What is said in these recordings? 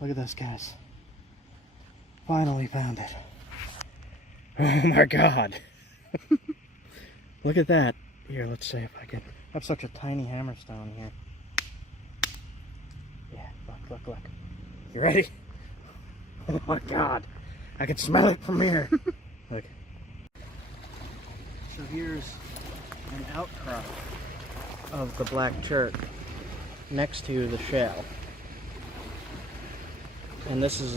Look at this, guys. Finally found it. Oh my god. Look at that. Here, let's see if I can. I have such a tiny hammerstone here. Yeah, look. You ready? Oh my god. I can smell it from here. Look. So here's an outcrop of the black chert next to the shale. And this is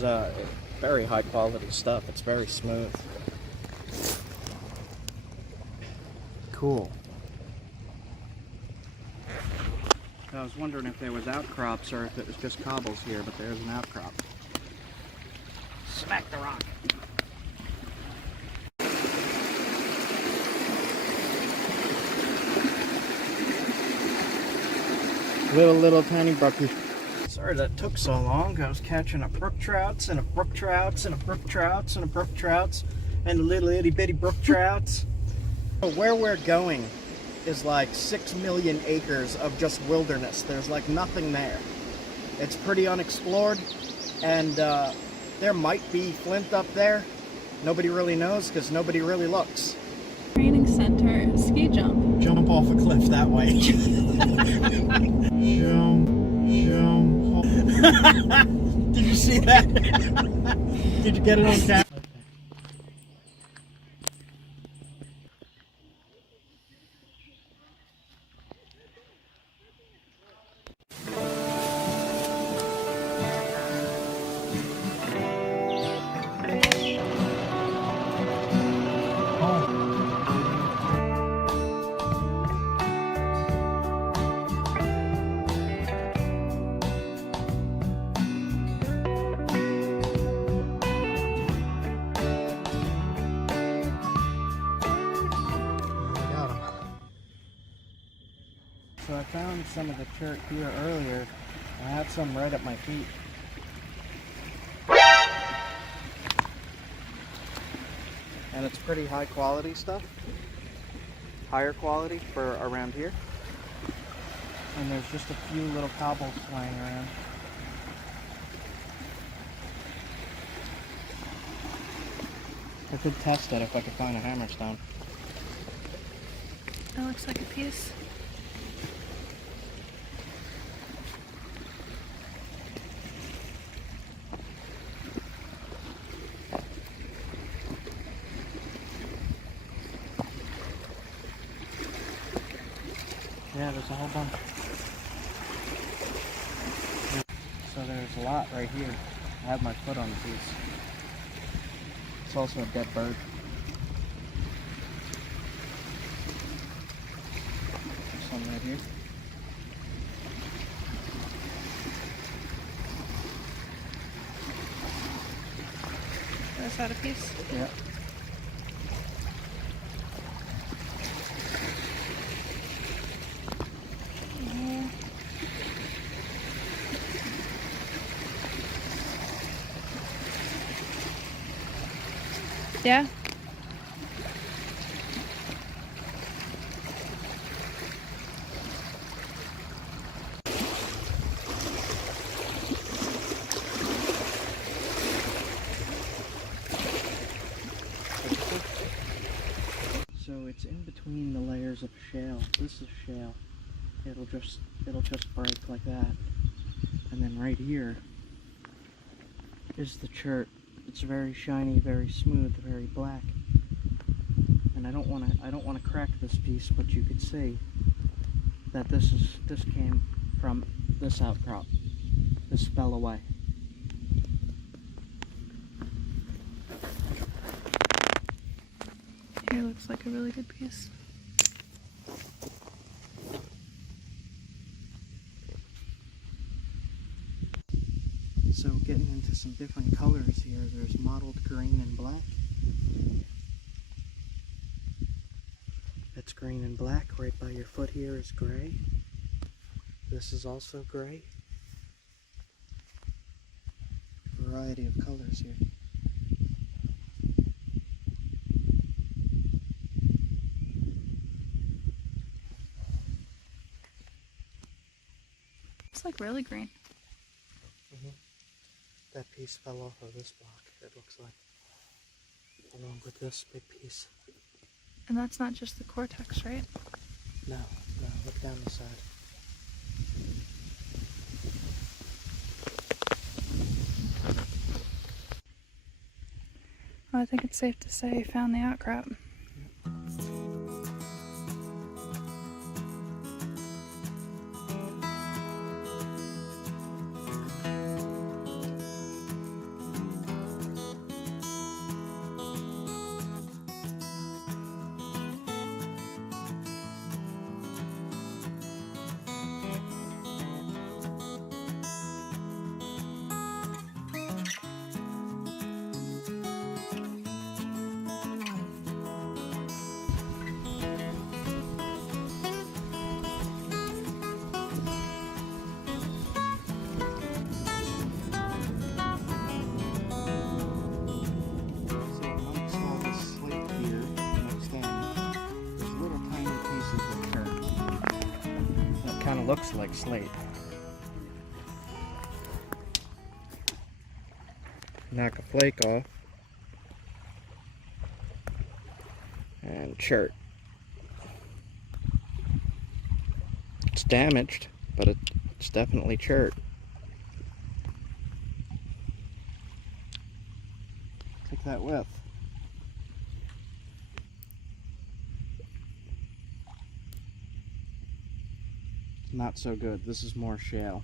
very high quality stuff. It's very smooth. Cool. I was wondering if there was outcrops or if it was just cobbles here, but there's an outcrop. Smack the rock. Little tiny brookie. Sorry that took so long. I was catching a brook trouts and a brook trouts and a brook trouts and a brook trouts and a little itty bitty brook trouts. Where we're going is like 6 million acres of just wilderness. There's like nothing there. It's pretty unexplored, and there might be Flint up there. Nobody really knows because nobody really looks. Training center, ski jump. Jump off a cliff that way. Jump. Did you see that? Did you get it on camera? So I found some of the chert here earlier. I had some right at my feet. And it's pretty high quality stuff. Higher quality for around here. And there's just a few little cobbles flying around. I could test it if I could find a hammerstone. That looks like a piece. Yeah, there's a whole bunch. So there's a lot right here. I have my foot on the piece. It's also a dead bird. There's some right here. Is that a piece? Yeah. Yeah. So it's in between the layers of shale. This is shale. It'll just break like that. And then right here is the chert. It's very shiny, very smooth, very black. And I don't want to crack this piece, but you could see that this came from this outcrop. This fell away. Here looks like a really good piece. So getting into some different colors here, there's mottled green and black. It's green and black. Right by your foot here is gray. This is also gray. Variety of colors here. It's like really green. That piece fell off of this block, it looks like. Along with this big piece. And that's not just the cortex, right? No, look down the side. Well, I think it's safe to say you found the outcrop. Kind of looks like slate. Knock a flake off. And chert. It's damaged, but it's definitely chert. Look at that width. Not so good. This is more shale.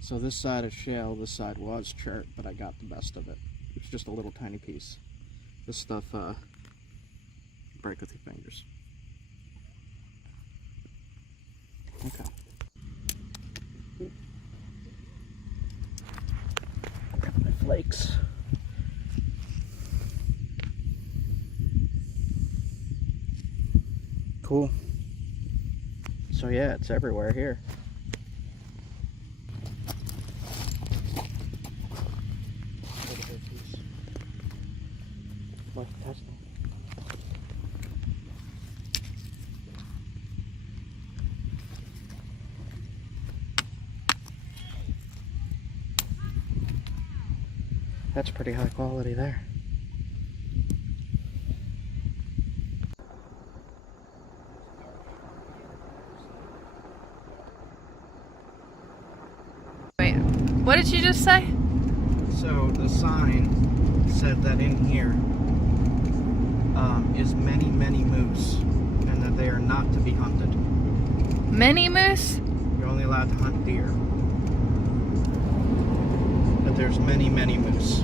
So this side is shale, this side was chert, but I got the best of it. It's just a little tiny piece. This stuff break with your fingers. Okay. Got my flakes. Cool. So yeah, it's everywhere here. Worth testing. That's pretty high quality there. What did you just say? So the sign said that in here is many moose, and that they are not to be hunted. Many moose? You're only allowed to hunt deer. But there's many moose.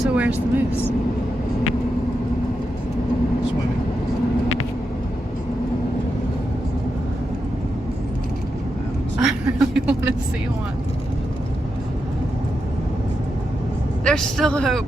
So where's the moose? Swimming. I really want to see one. There's still hope.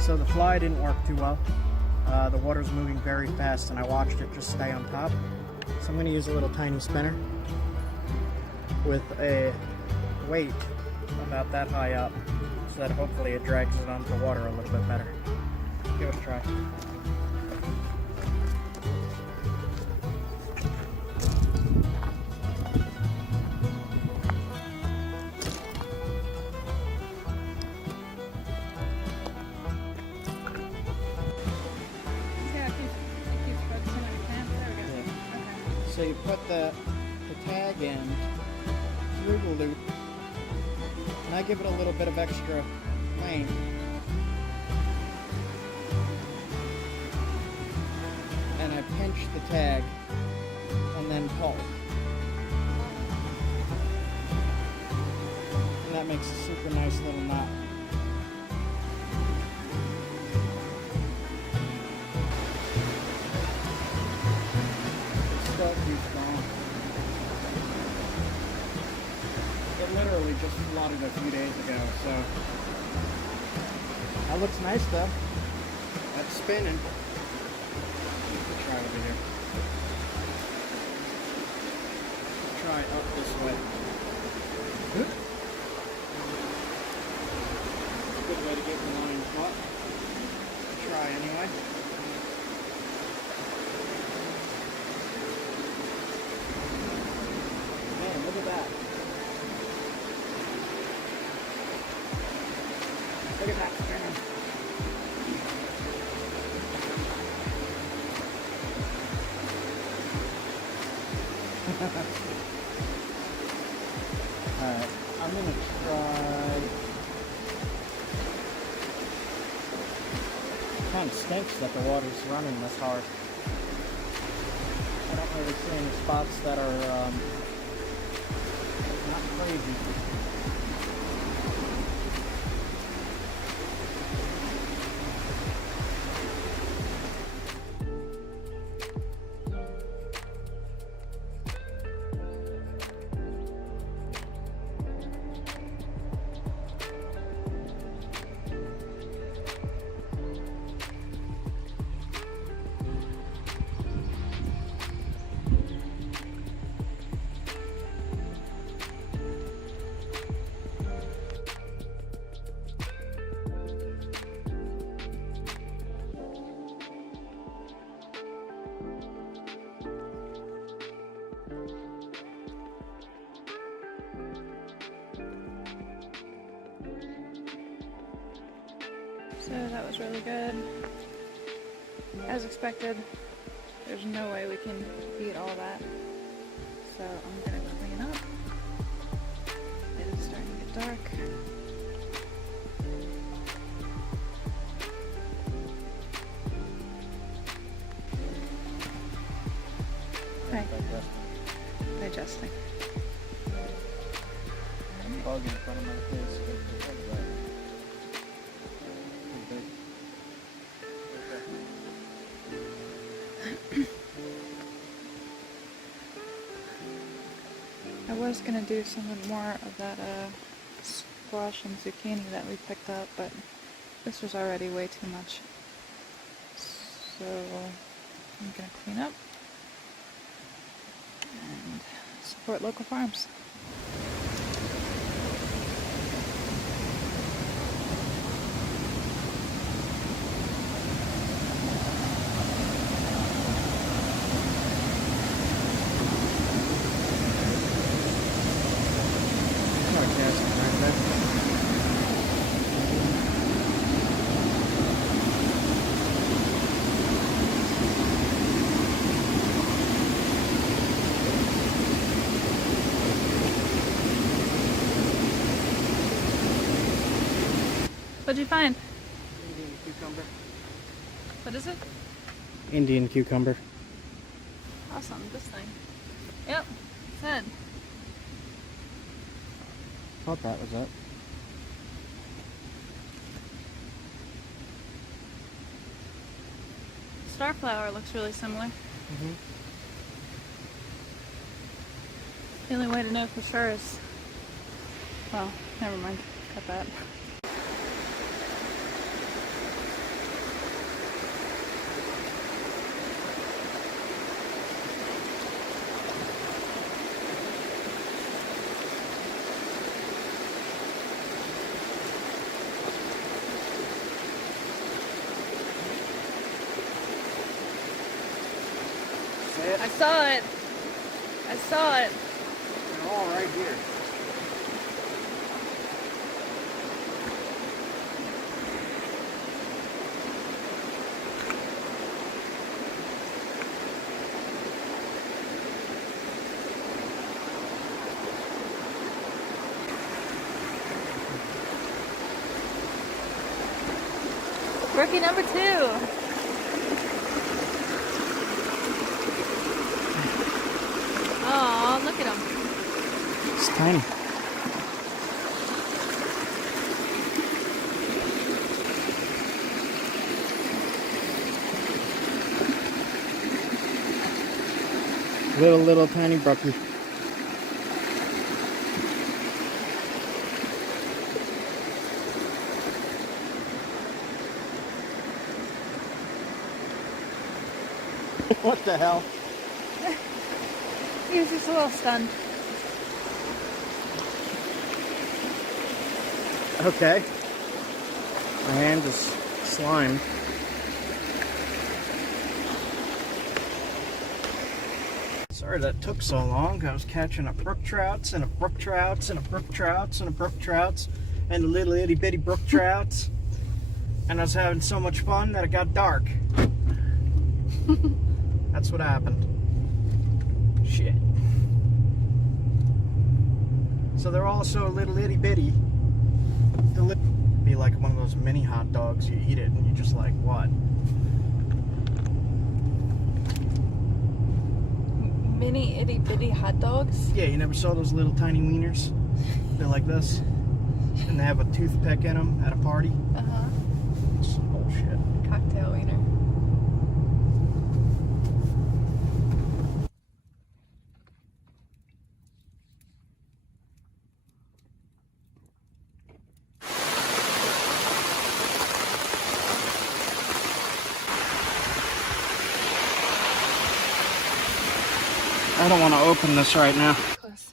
So the fly didn't work too well. The water's moving very fast and I watched it just stay on top. So I'm going to use a little tiny spinner with a weight about that high up so that hopefully it drags it onto water a little bit better. Give it a try. So you put the tag in through the loop, and I give it a little bit of extra length. And I pinch the tag and then pull. And that makes a super nice little knot. Too strong. It literally just flooded a few days ago, so that looks nice though. That's spinning. Let's try over here. Let's try up this way. It's a good way to get the line taut. Try anyway. Look at that. Look at that spinning. Alright, I'm gonna try. It kind of stinks that the water's running this hard. I don't really see any spots that are not crazy. So that was really good. As expected, there's no way we can beat all that. So I'm gonna clean up. It is starting to get dark. Hi. Digesting. Bug in front of my face. I was gonna do some more of that squash and zucchini that we picked up, but this was already way too much. So I'm gonna clean up and support local farms. What'd you find? Indian cucumber. What is it? Indian cucumber. Awesome, this thing. Yep, it's it. Thought that was it. Starflower looks really similar. Mm-hmm. The only way to know for sure is... Well, never mind. Cut that. it? I saw it. I saw it. They're all right here. Rookie number 2. Oh, look at him. It's tiny. Little tiny brookie. What the hell? He was just a little stunned. Okay. My hand is slimed. Sorry that took so long. I was catching a brook trouts and a brook trouts and a brook trouts and a brook trouts and a little itty bitty brook trouts. And I was having so much fun that it got dark. That's what happened. Shit. So they're all so little itty bitty. They'll be like one of those mini hot dogs. You eat it and you're just like, what? Mini itty bitty hot dogs? Yeah, you never saw those little tiny wieners? They're like this. And they have a toothpick in them at a party. Uh-huh. It's some bullshit. Cocktail wiener. I don't want to open this right now. Close.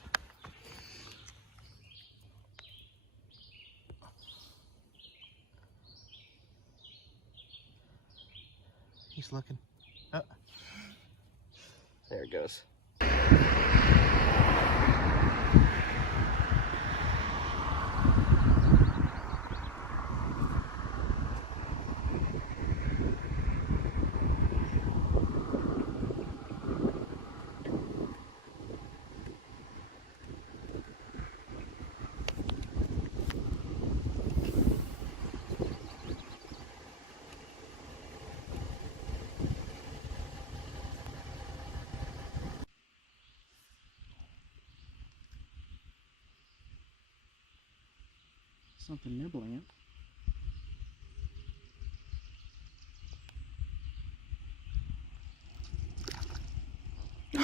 He's looking. Oh. There it goes. Something nibbling it.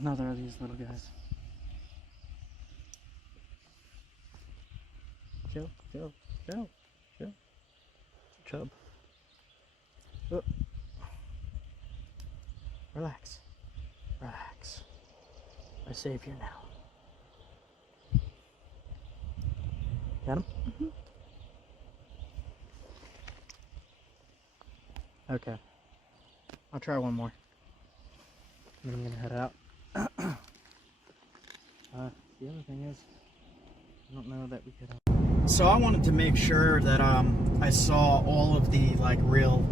Another of these little guys. Chill. Chub. Oh. Relax. I save you now. Got him? Mm-hmm. Okay. I'll try one more. Then I'm gonna head out. The other thing is, I don't know that we could. So I wanted to make sure that I saw all of the like real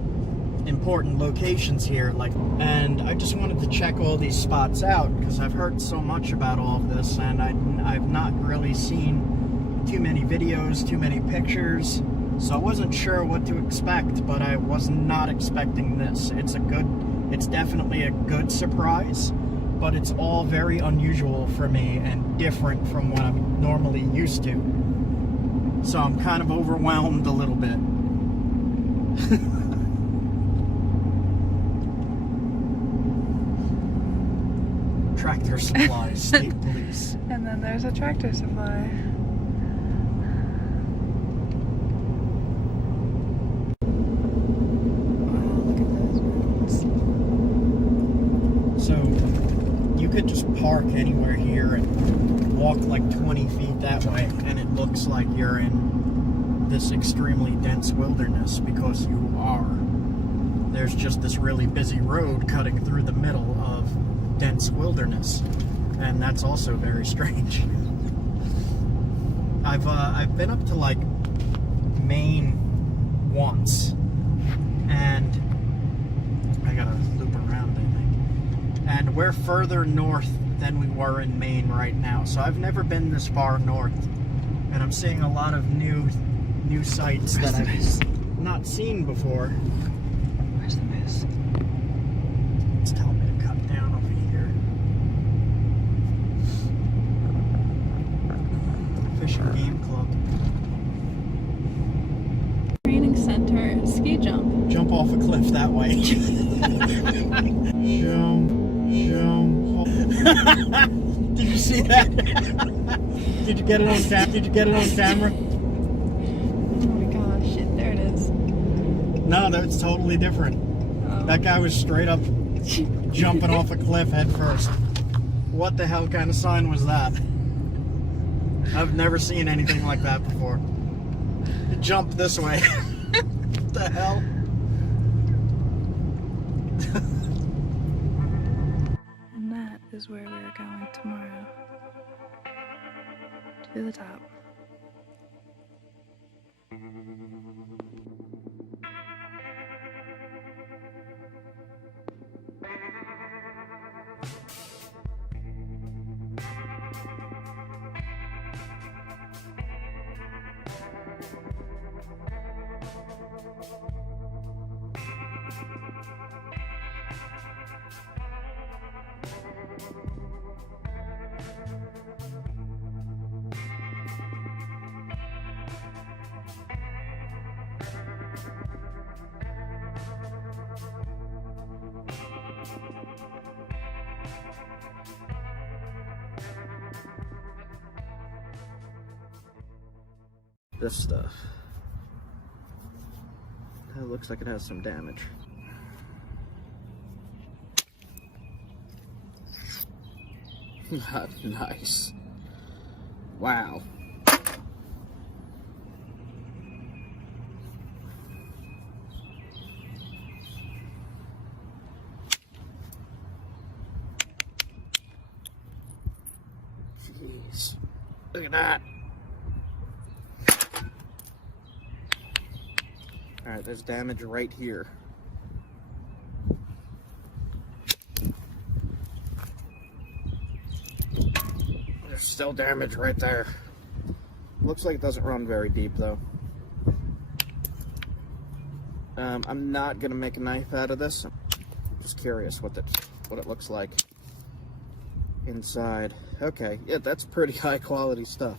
important locations here, and I just wanted to check all these spots out because I've heard so much about all of this, and I've not really seen too many videos, too many pictures, so I wasn't sure what to expect, but I was not expecting this. It's definitely a good surprise, but it's all very unusual for me and different from what I'm normally used to. So I'm kind of overwhelmed a little bit. Tractor Supply, State Police. And then there's a Tractor Supply. So you could just park anywhere here and walk like 20 feet that way, and it looks like you're in this extremely dense wilderness because you are. there's just this really busy road cutting through the middle of dense wilderness, and that's also very strange. I've been up to like Maine once, and I gotta loop around, I think. And we're further north than we were in Maine right now, so I've never been this far north, and I'm seeing a lot of new sights that I've not seen before. Where's the moose? It's telling me to cut down over here. Fish and Game Club. Training center, ski jump. Jump off a cliff that way. Jump. Did you see that? Did you get it on camera? Did you get it on camera? Oh my gosh, shit, there it is. No, that's totally different. Oh. That guy was straight up jumping off a cliff head first. What the hell kind of sign was that? I've never seen anything like that before. It jumped this way. What the hell? And that is where we are going tomorrow. To the top. This stuff. It looks like it has some damage. Nice. Wow. Jeez. Look at that. Alright, there's damage right here. There's still damage right there. Looks like it doesn't run very deep though. I'm not gonna make a knife out of this. I'm just curious what it looks like inside. Okay, yeah, that's pretty high quality stuff.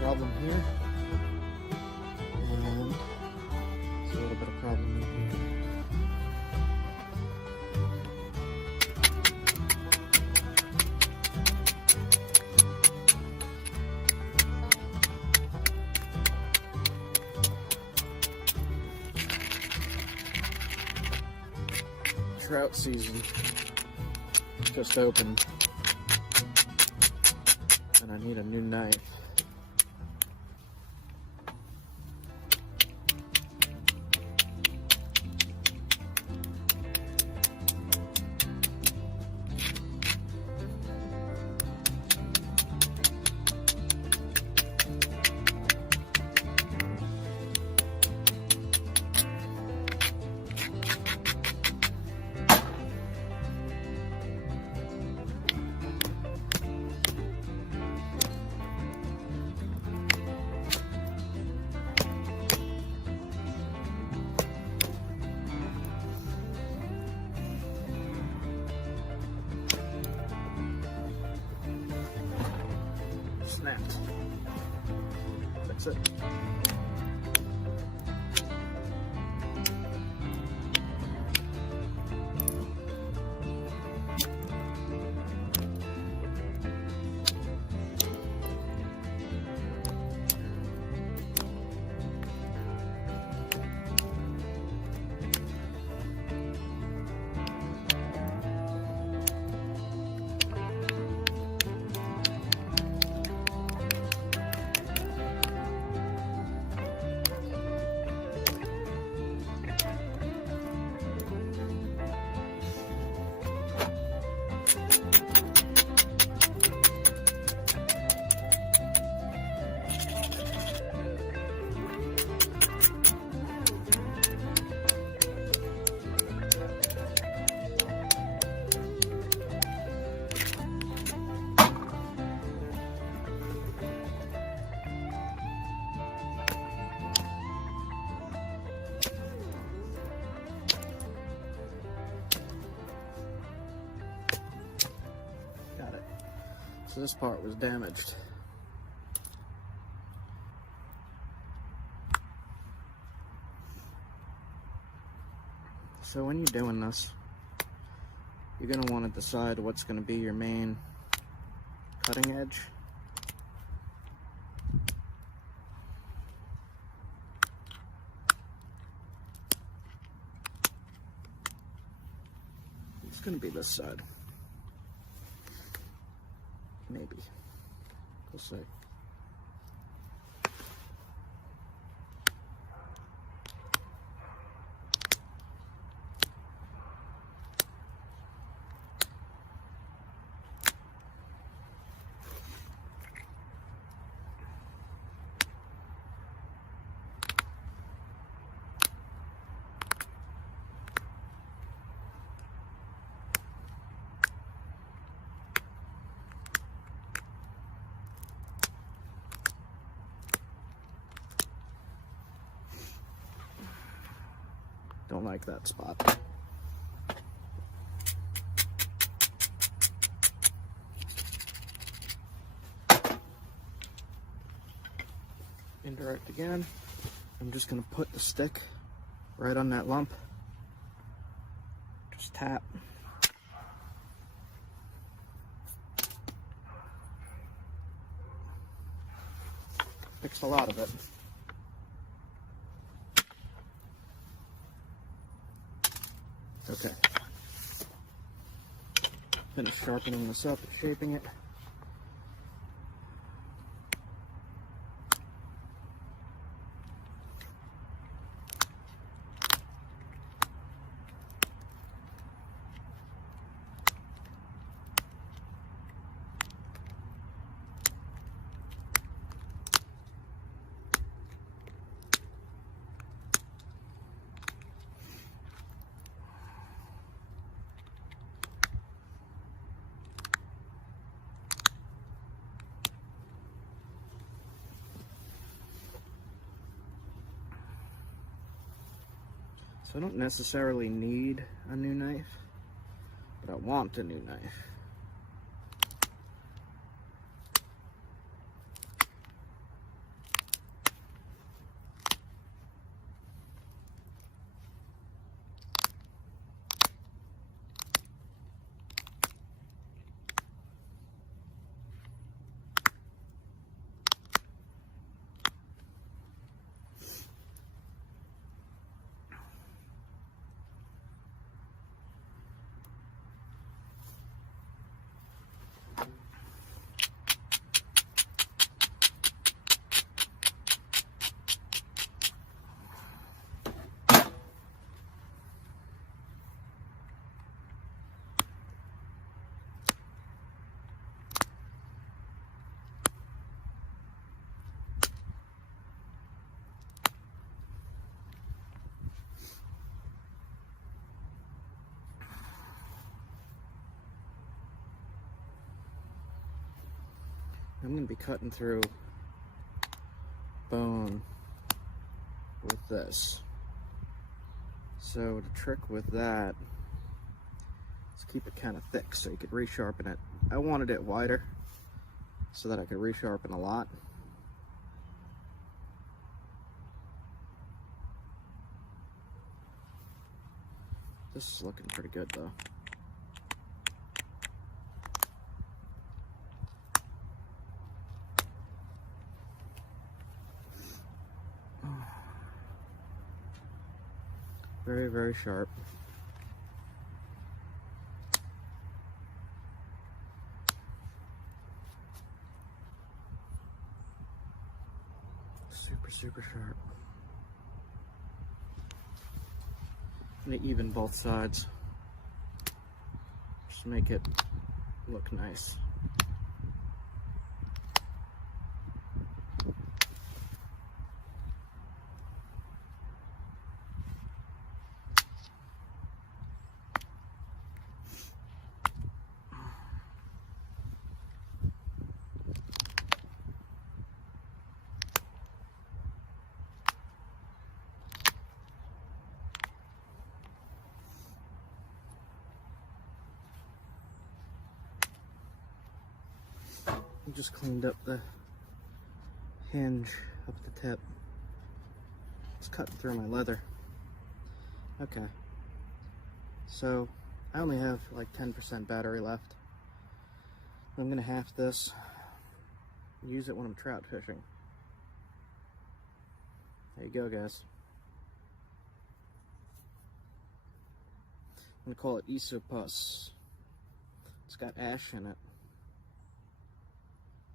Problem here, and there's a little bit of problem in here. Trout season just opened, and I need a new knife. it. So this part was damaged. So when you're doing this, you're going to want to decide what's going to be your main cutting edge. It's going to be this side. Maybe. We'll see. Don't like that spot. Indirect again. I'm just going to put the stick right on that lump. Just tap. Fix a lot of it. Okay. Finish sharpening this up and shaping it. So I don't necessarily need a new knife, but I want a new knife. I'm going to be cutting through bone with this. So the trick with that is keep it kind of thick so you could resharpen it. I wanted it wider so that I could resharpen a lot. This is looking pretty good though. Very, very sharp. Super, super sharp. I'm gonna even both sides. Just make it look nice. I just cleaned up the hinge up the tip. It's cutting through my leather. Okay. So I only have like 10% battery left. I'm gonna half this, use it when I'm trout fishing. There you go, guys. I'm gonna call it Isopus. It's got ash in it.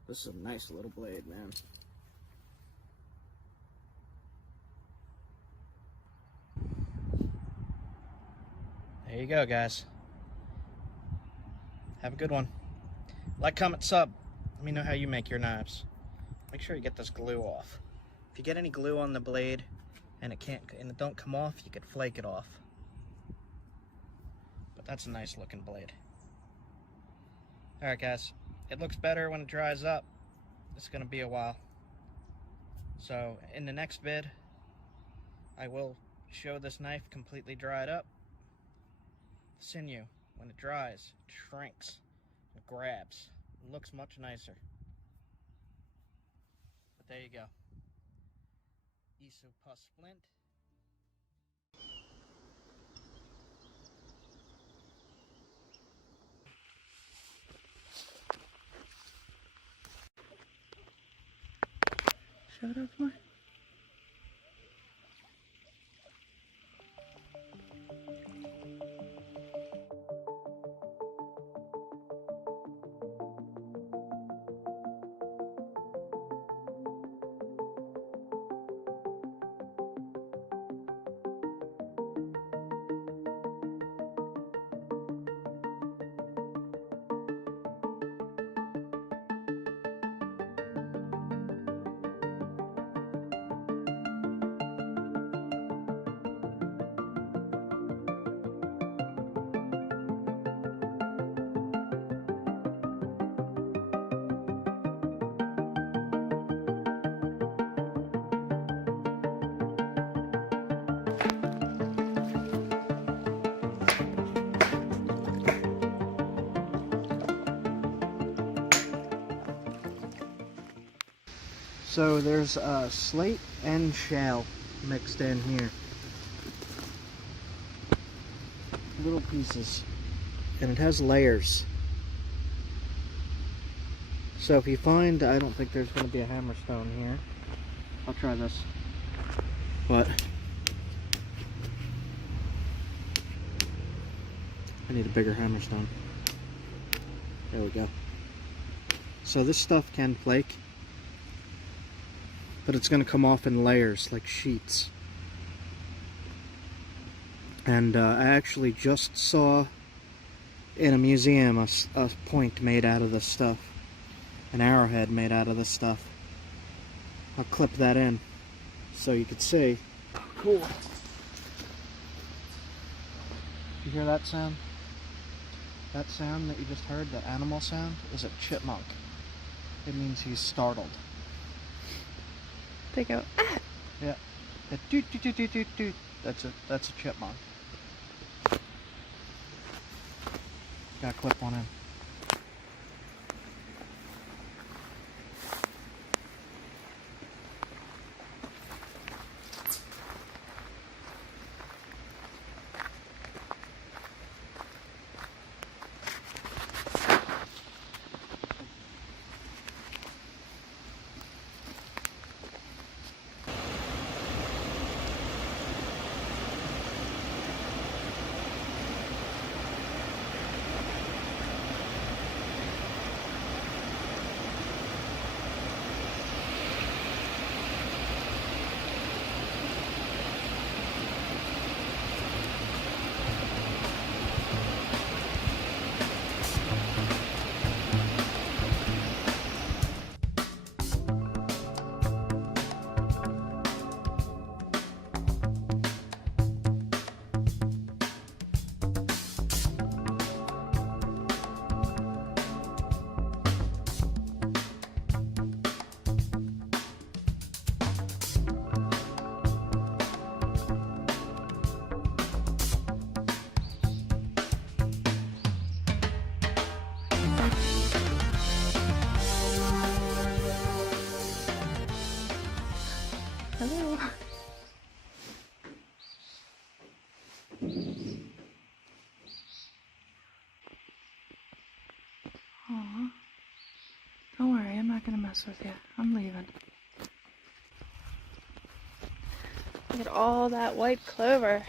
This is a nice little blade, man. There you go, guys. Have a good one. Like, comment, sub. Let me know how you make your knives. Make sure you get this glue off. If you get any glue on the blade and it don't come off, you could flake it off. But that's a nice looking blade. Alright guys, it looks better when it dries up. It's gonna be a while. So in the next vid, I will show this knife completely dried up. The sinew, when it dries, it shrinks, it grabs. It looks much nicer. But there you go. Isopus Flint. Show it off more. So there's slate and shale mixed in here. Little pieces. And it has layers. So if you find, I don't think there's going to be a hammerstone here. I'll try this. But I need a bigger hammerstone. There we go. So this stuff can flake, but it's going to come off in layers, like sheets. And I actually just saw in a museum a point made out of this stuff. An arrowhead made out of this stuff. I'll clip that in so you can see. Cool. You hear that sound? That sound that you just heard, the animal sound, is a chipmunk. It means he's startled. They go, ah! Yeah. That doot doot doot doot doot doot. That's a chipmunk. Gotta clip one in. Aw. Don't worry, I'm not gonna mess with you. I'm leaving. Look at all that white clover.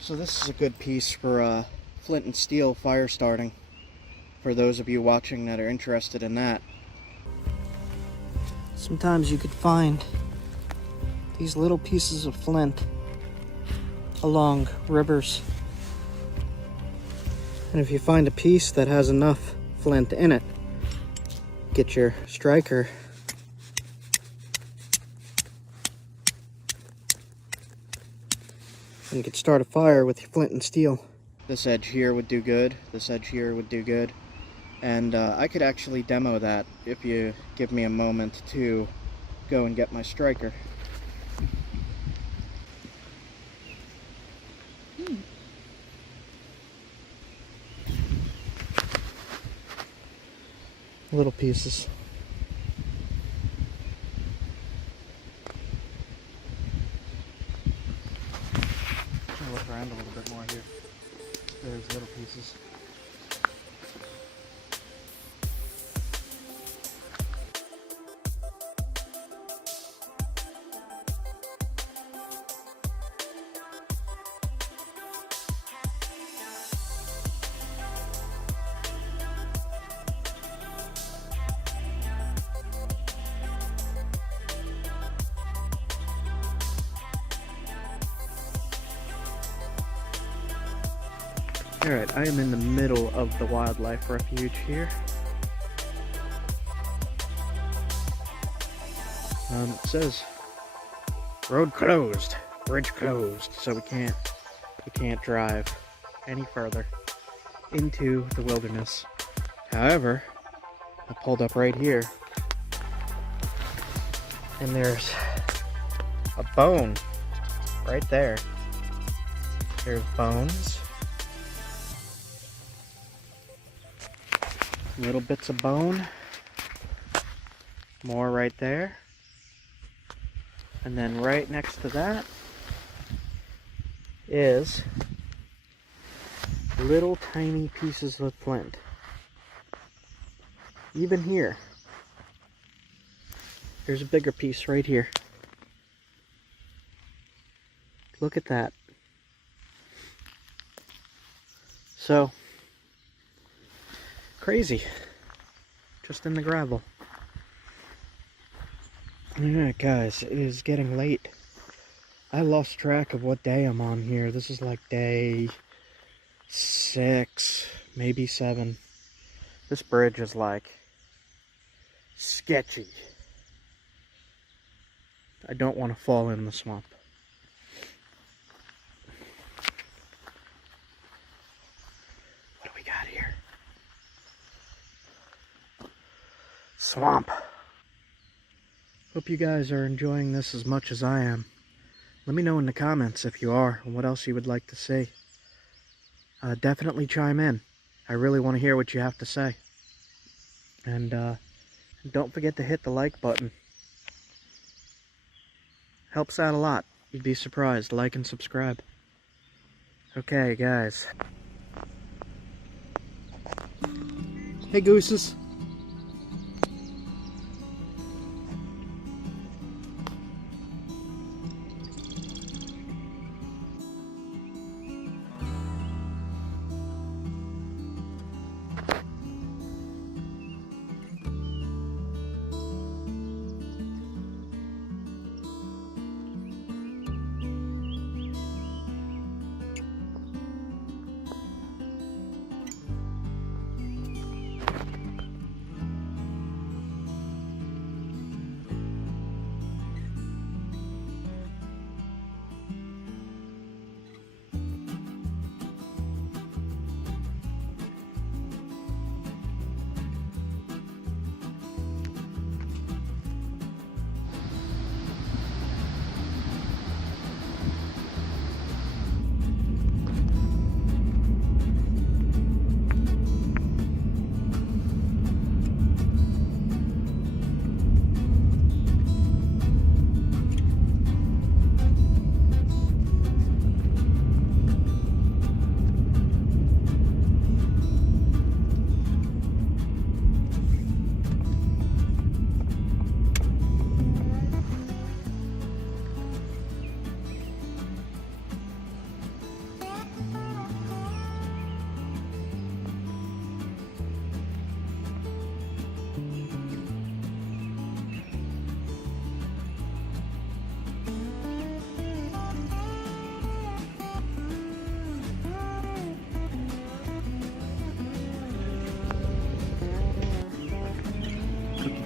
So this is a good piece for flint and steel fire starting, for those of you watching that are interested in that. Sometimes you could find these little pieces of flint along rivers. And if you find a piece that has enough flint in it, get your striker and you could start a fire with your flint and steel. This edge here would do good, this edge here would do good. And I could actually demo that if you give me a moment to go and get my striker. Little pieces. I'll look around a little bit more here. There's little pieces. Alright, I am in the middle of the wildlife refuge here. It says road closed, bridge closed, so we can't drive any further into the wilderness. However, I pulled up right here and there's a bone right there. There's bones. Little bits of bone. More right there. And then right next to that is little tiny pieces of flint. Even here. There's a bigger piece right here. Look at that. So, crazy. Just in the gravel. Alright guys, it is getting late. I lost track of what day I'm on here. This is like day 6, maybe 7. This bridge is like sketchy. I don't want to fall in the swamp. What do we got here? Swamp. Hope you guys are enjoying this as much as I am. Let me know in the comments if you are, and what else you would like to see. Definitely chime in. I really want to hear what you have to say. And don't forget to hit the like button. Helps out a lot. You'd be surprised. Like and subscribe. Okay, guys. Hey, gooses.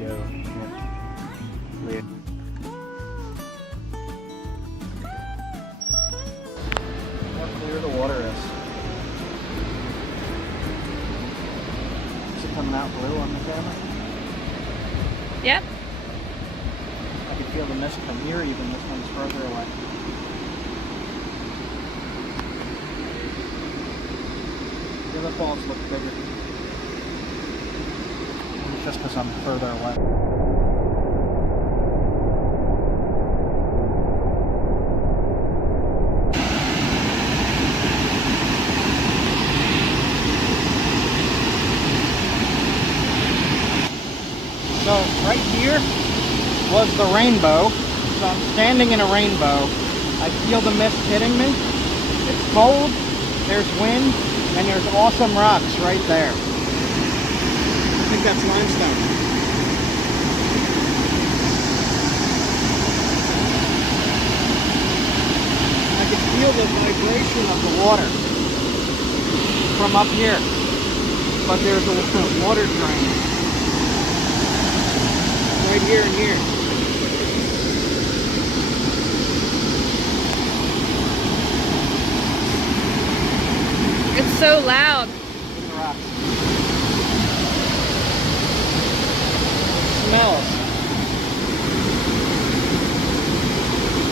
go. Yeah. How clear the water is. Is it coming out blue on the camera? Yep. I can feel the mist from here even. This one's further away. The other falls look bigger. It's just because I'm further away. So right here was the rainbow. So I'm standing in a rainbow. I feel the mist hitting me. It's cold, there's wind, and there's awesome rocks right there. I think that's limestone. I can feel the vibration of the water from up here. But there's a water drain right here and here. It's so loud. In the rocks. Smells.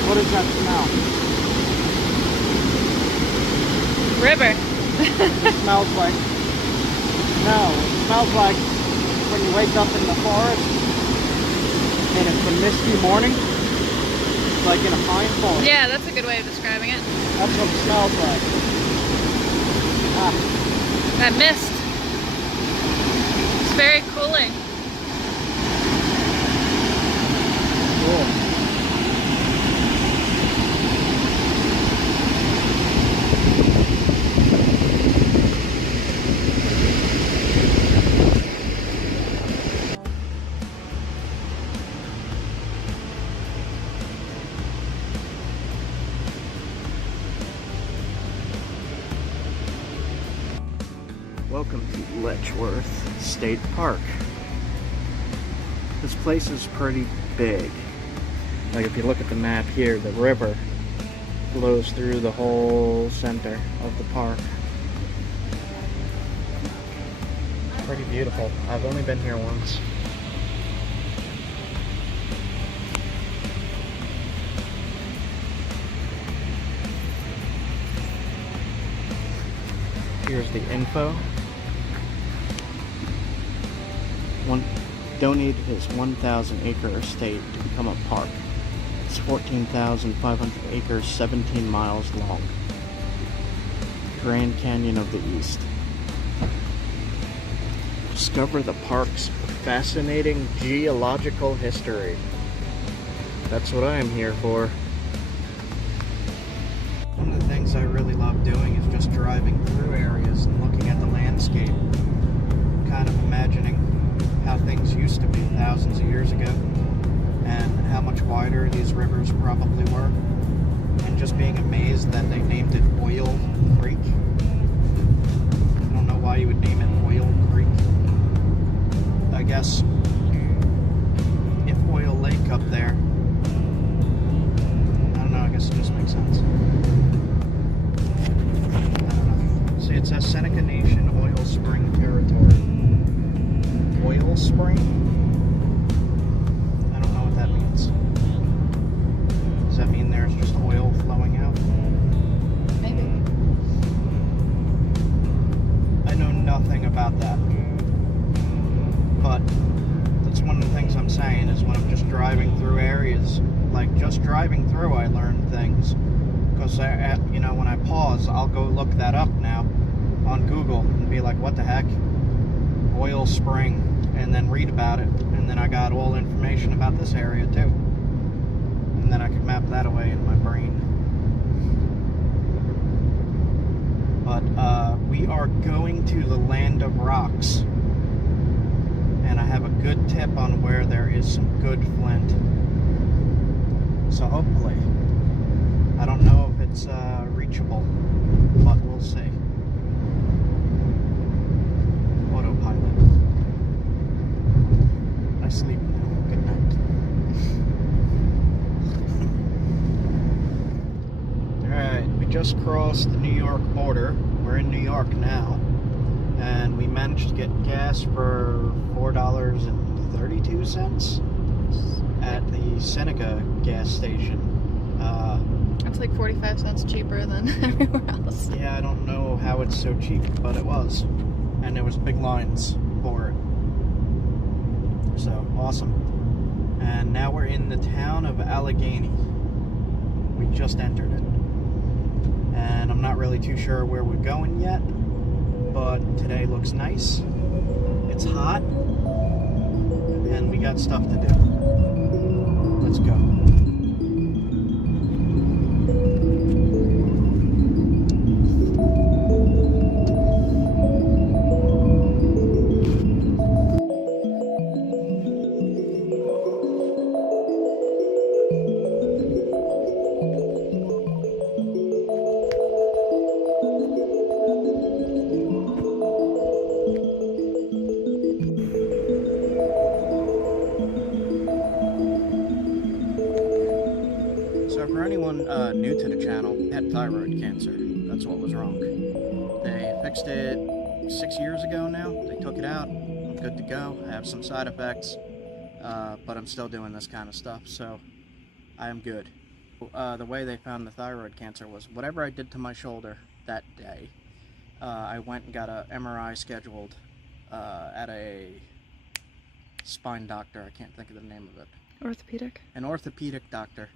What does that smell? River. It smells like, no, it smells like when you wake up in the forest and it's a misty morning, like in a pine forest. Yeah, that's a good way of describing it. That's what it smells like. Ah. That mist. It's very cooling. Cool. Welcome to Letchworth State Park. This place is pretty big. Like if you look at the map here, the river flows through the whole center of the park. It's pretty beautiful. I've only been here once. Here's the info. Donated his 1,000 acre estate to become a park. It's 14,500 acres, 17 miles long. Grand Canyon of the East. Discover the park's fascinating geological history. That's what I am here for. One of the things I really love doing is just driving through areas and looking at the landscape, kind of imagining how things used to be thousands of years ago and how much wider these rivers probably were, and just being amazed that they named it Oil Creek. I don't know why you would name it Oil Creek. I guess if Oil Lake up there, I don't know, I guess it just makes sense. I don't know. See, it says Seneca Nation Oil Spring Territory. Oil spring? I don't know what that means. Does that mean there's just oil flowing out? Maybe. I know nothing about that. But that's one of the things I'm saying is when I'm just driving through areas, like just driving through, I learn things. Because, you know, when I pause, I'll go look that up now on Google and be like, what the heck? Oil spring. And then read about it, and then I got all information about this area too, and then I could map that away in my brain. But we are going to the land of rocks, and I have a good tip on where there is some good flint, so hopefully, I don't know if it's reachable, but we'll see. Autopilot. I sleep just crossed the New York border. We're in New York now, and we managed to get gas for $4.32 at the Seneca gas station. It's like 45 cents cheaper than everywhere else. Yeah, I don't know how it's so cheap, but it was. And there was big lines for it. So, awesome. And now we're in the town of Allegheny. We just entered it. And I'm not really too sure where we're going yet, but today looks nice. It's hot, and we got stuff to do. Let's go. For anyone new to the channel, I had thyroid cancer. That's what was wrong. They fixed it 6 years ago now. They took it out. I'm good to go. I have some side effects, but I'm still doing this kind of stuff, so I am good. The way they found the thyroid cancer was whatever I did to my shoulder that day, I went and got a MRI scheduled at a spine doctor. I can't think of the name of it. Orthopedic? An orthopedic doctor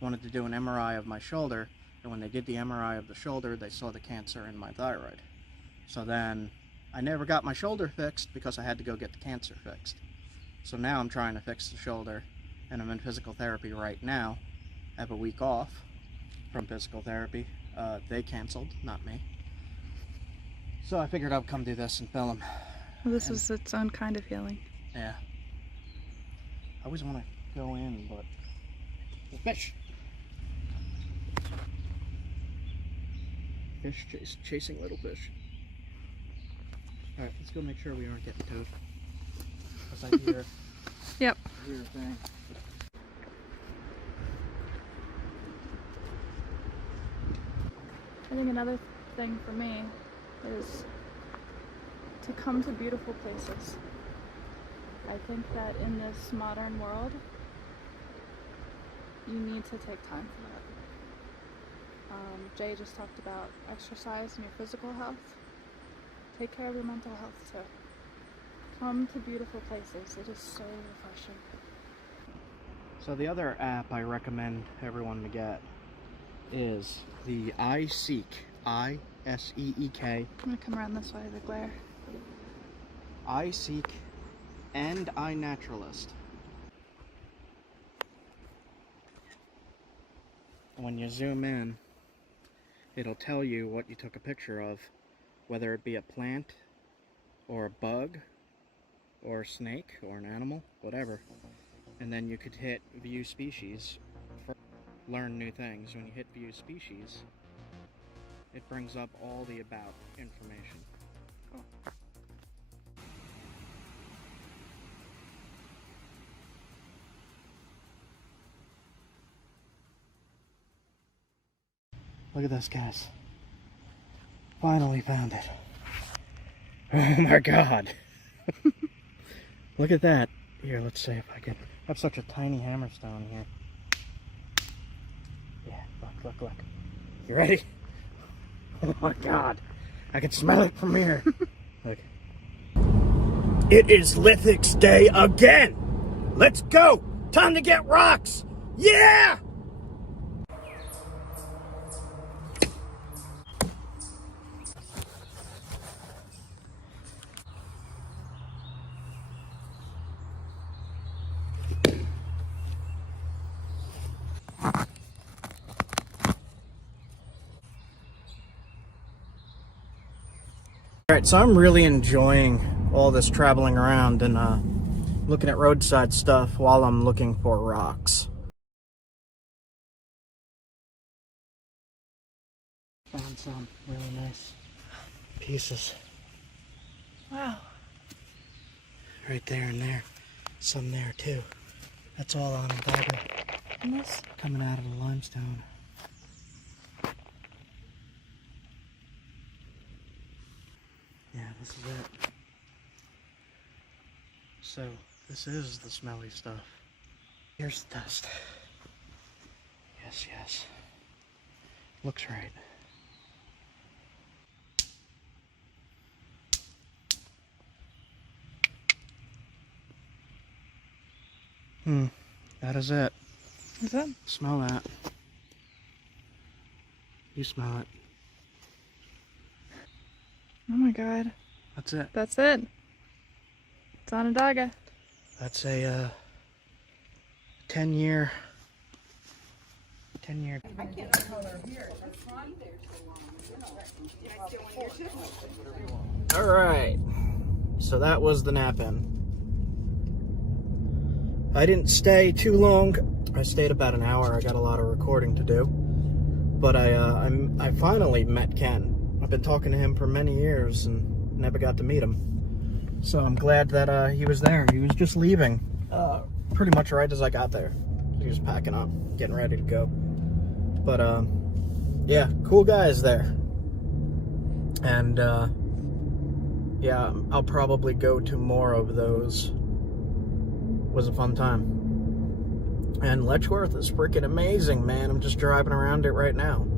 wanted to do an MRI of my shoulder, and when they did the MRI of the shoulder, they saw the cancer in my thyroid. So then I never got my shoulder fixed because I had to go get the cancer fixed. So now I'm trying to fix the shoulder, and I'm in physical therapy right now. I have a week off from physical therapy. They canceled, not me. So I figured I'd come do this and film. Well, this is its own kind of healing. Yeah. I always want to go in, but the fish. Fish chasing little fish. Alright, let's go make sure we aren't getting towed. Because I hear, Yep. I hear a thing. I think another thing for me is to come to beautiful places. I think that in this modern world, you need to take time for that. Jay just talked about exercise and your physical health. Take care of your mental health too. Come to beautiful places. It is so refreshing. So the other app I recommend everyone to get is the iSeek. I-S-E-E-K. I'm gonna come around this way, the glare. iSeek and iNaturalist. When you zoom in, it'll tell you what you took a picture of, whether it be a plant or a bug or a snake or an animal, whatever. And then you could hit view species for learn new things. When you hit view species, it brings up all the about information. Cool. Look at this, guys. Finally found it. Oh my god. Look at that. Here, let's see if I can. I have such a tiny hammerstone here. Yeah, look. You ready? Oh my god. I can smell it from here. Look. It is Lithics Day again! Let's go! Time to get rocks! Yeah! Alright, so I'm really enjoying all this traveling around and looking at roadside stuff while I'm looking for rocks. Found some really nice pieces. Wow. Right there and there. Some there too. That's all on embargo. And this? Coming out of the limestone. This is it. So, this is the smelly stuff. Here's the dust. Yes, yes. Looks right. That is it. What's that? Smell that. You smell it. Oh my god. That's it. That's it. It's Onondaga. That's a 10-year. 10-year. All right. So that was the nap in. I didn't stay too long. I stayed about an hour. I got a lot of recording to do. But I finally met Ken. I've been talking to him for many years and never got to meet him. So I'm glad that he was there. He was just leaving pretty much right as I got there. He was packing up, getting ready to go. But yeah, cool guys there. And yeah, I'll probably go to more of those. It was a fun time. And Letchworth is freaking amazing, man. I'm just driving around it right now.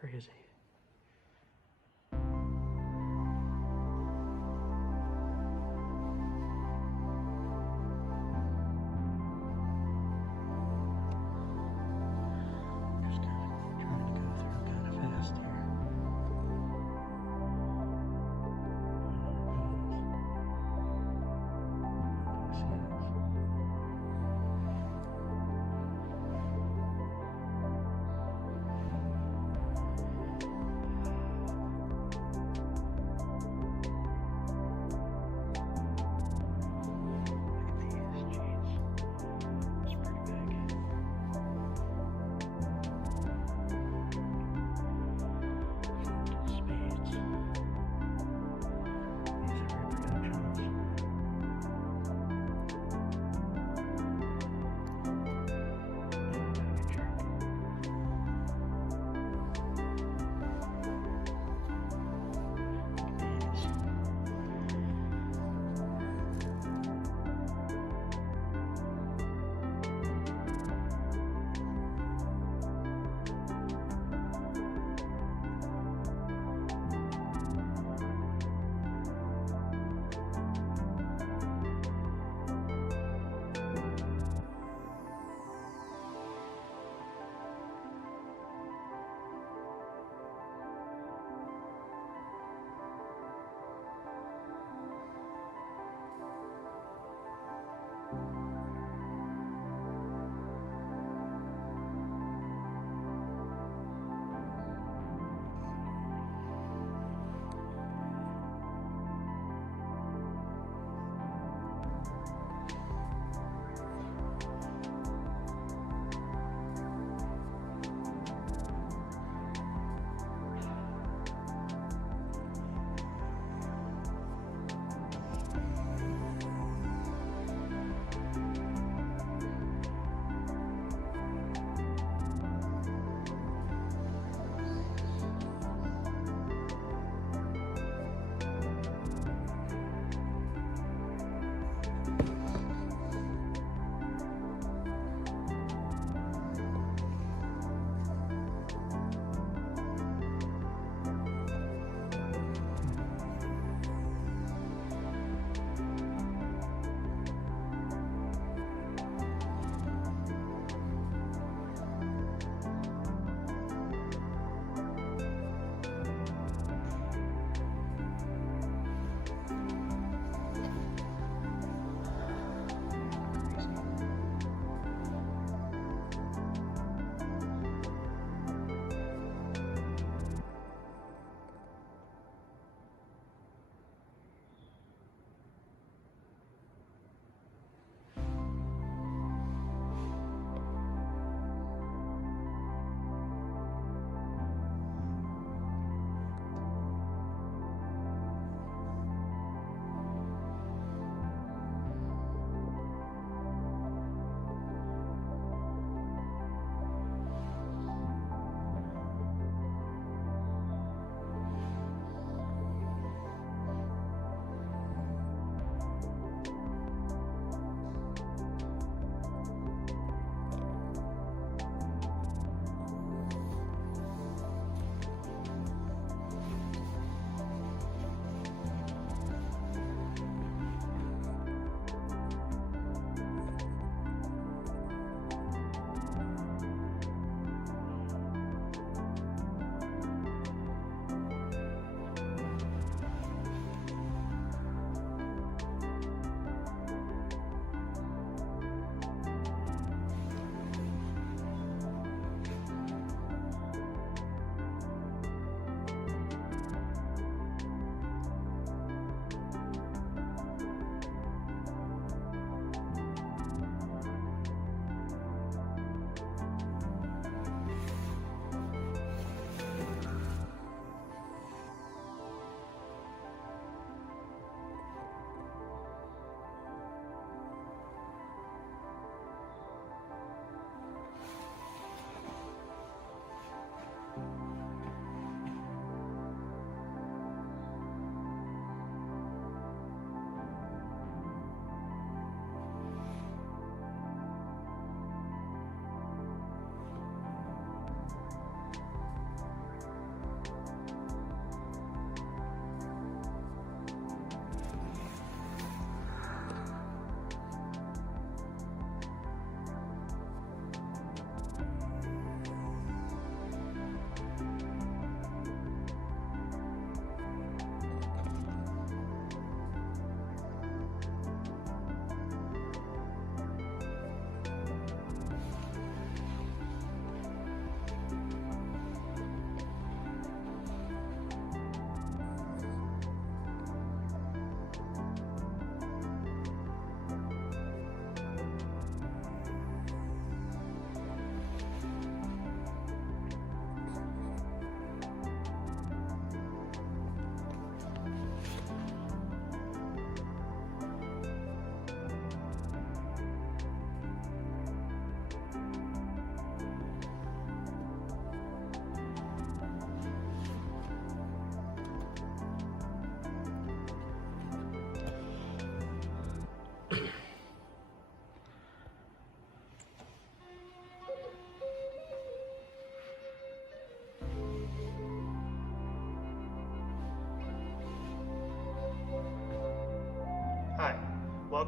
Crazy. Just kind of trying to go through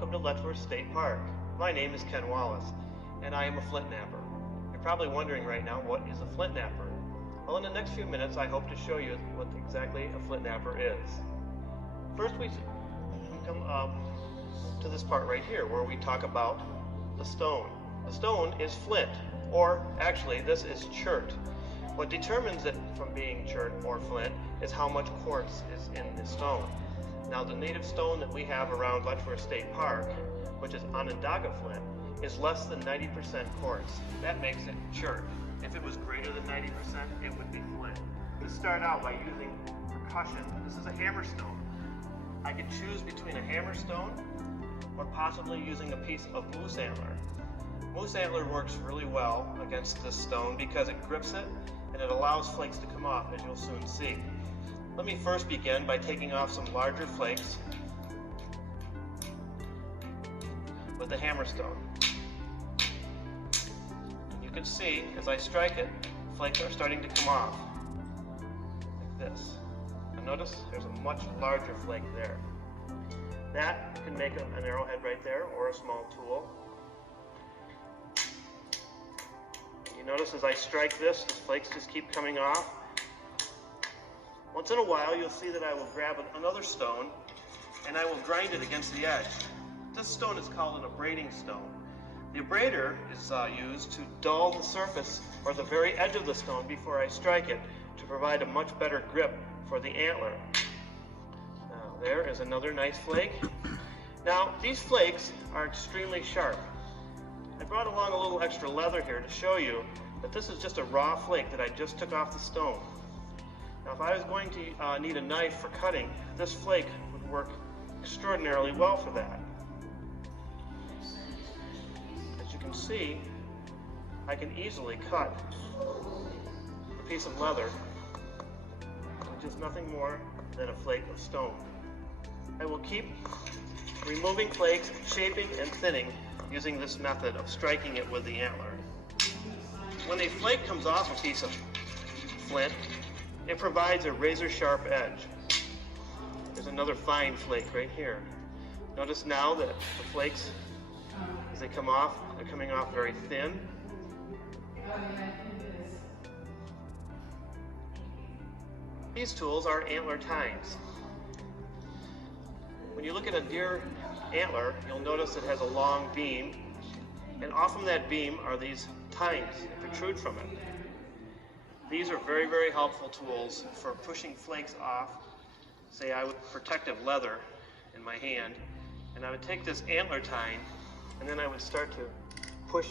Welcome to Letchworth State Park. My name is Ken Wallace, and I am a flint napper. You're probably wondering right now, what is a flint napper? Well, in the next few minutes, I hope to show you what exactly a flint napper is. First, we come up to this part right here, where we talk about the stone. The stone is flint, or actually, this is chert. What determines it from being chert or flint is how much quartz is in the stone. Now, the native stone that we have around Letchworth State Park, which is Onondaga flint, is less than 90% quartz. That makes it chert. If it was greater than 90%, it would be flint. Let's start out by using percussion. This is a hammerstone. I could choose between a hammerstone or possibly using a piece of moose antler. Moose antler works really well against this stone because it grips it and it allows flakes to come off, as you'll soon see. Let me first begin by taking off some larger flakes with the hammerstone. You can see as I strike it, flakes are starting to come off like this. And notice there's a much larger flake there. That can make an arrowhead right there, or a small tool. You notice as I strike this, the flakes just keep coming off. Once in a while, you'll see that I will grab another stone and I will grind it against the edge. This stone is called an abrading stone. The abrader is used to dull the surface or the very edge of the stone before I strike it to provide a much better grip for the antler. Now, there is another nice flake. Now, these flakes are extremely sharp. I brought along a little extra leather here to show you that this is just a raw flake that I just took off the stone. Now, if I was going to need a knife for cutting, this flake would work extraordinarily well for that. As you can see, I can easily cut a piece of leather with just nothing more than a flake of stone. I will keep removing flakes, shaping and thinning using this method of striking it with the antler. When a flake comes off a piece of flint, it provides a razor sharp edge. There's another fine flake right here. Notice now that the flakes, as they come off, they're coming off very thin. These tools are antler tines. When you look at a deer antler, you'll notice it has a long beam, and off from that beam are these tines that protrude from it. These are very, very helpful tools for pushing flakes off. Say I would protective leather in my hand, and I would take this antler tine, and then I would start to push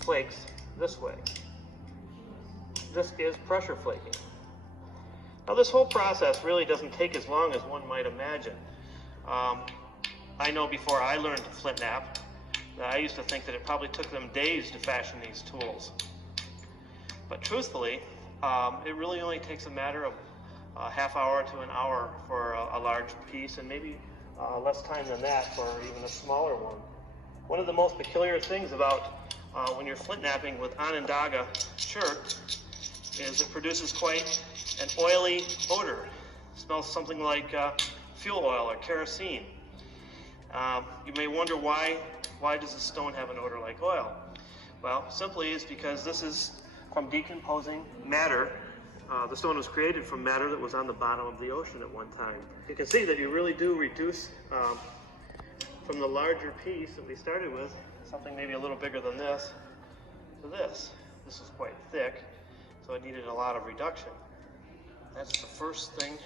flakes this way. This is pressure flaking. Now, this whole process really doesn't take as long as one might imagine. I know before I learned to flint nap, I used to think that it probably took them days to fashion these tools. But truthfully, it really only takes a matter of a half hour to an hour for a large piece, and maybe less time than that for even a smaller one. One of the most peculiar things about when you're flint napping with Onondaga chert is it produces quite an oily odor. It smells something like fuel oil or kerosene. You may wonder why does the stone have an odor like oil? Well, simply is because this is from decomposing matter. The stone was created from matter that was on the bottom of the ocean at one time. You can see that you really do reduce from the larger piece that we started with, something maybe a little bigger than this, to this. This is quite thick, so it needed a lot of reduction. That's the first thing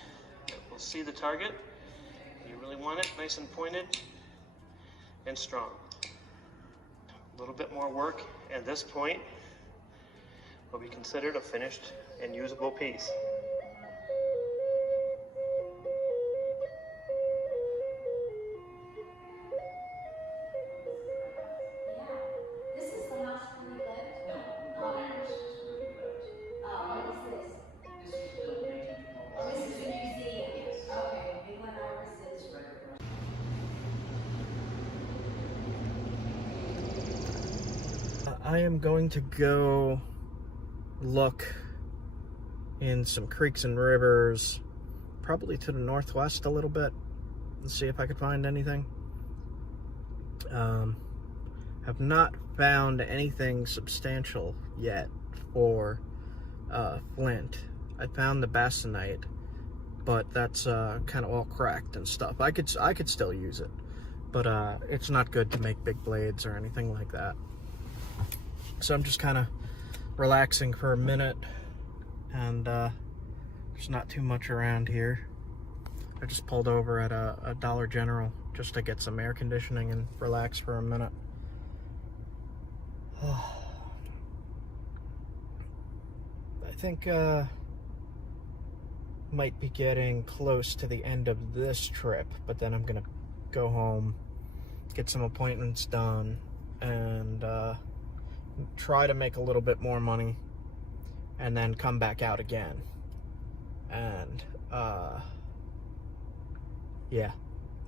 that will see the target. You really want it nice and pointed and strong. A little bit more work at this point will be considered a finished and usable piece. This is the house where we lived? No. What is this? This was built in 1812. This is a museum? Yes. Okay, and what hours is it? I am going to go look in some creeks and rivers, probably to the northwest a little bit, and see if I could find anything. Have not found anything substantial yet for flint. I found the basanite, but that's kind of all cracked and stuff. I could still use it, but it's not good to make big blades or anything like that. So I'm just kind of relaxing for a minute, and there's not too much around here. I just pulled over at a Dollar General just to get some air conditioning and relax for a minute. I think might be getting close to the end of this trip, but then I'm gonna go home, get some appointments done, and try to make a little bit more money, and then come back out again. And yeah,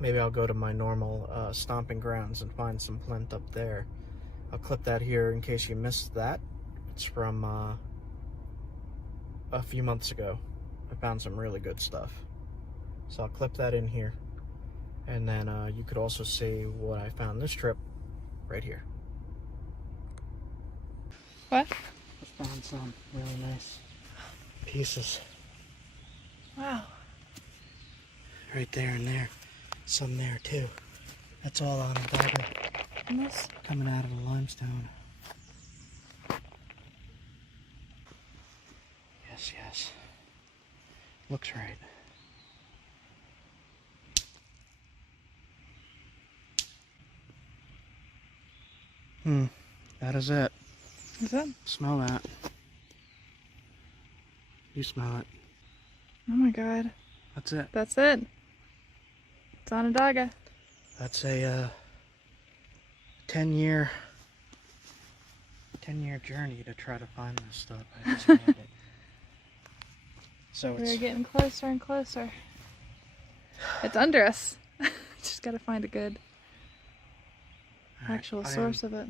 maybe I'll go to my normal stomping grounds and find some flint up there. I'll clip that here in case you missed that. It's from a few months ago. I found some really good stuff. So I'll clip that in here. And then you could also see what I found this trip right here. What? I found some really nice pieces. Wow. Right there and there. Some there too. That's all on a dagger. And this? Coming out of the limestone. Yes, yes. Looks right. That is it. Is it? Smell that. You smell it. Oh my god. That's it. That's it. It's on a dagger. That's a 10-year journey to try to find this stuff. I just found it. So We're it's getting closer and closer. It's under us. Just gotta find a good all right, actual I am source of it.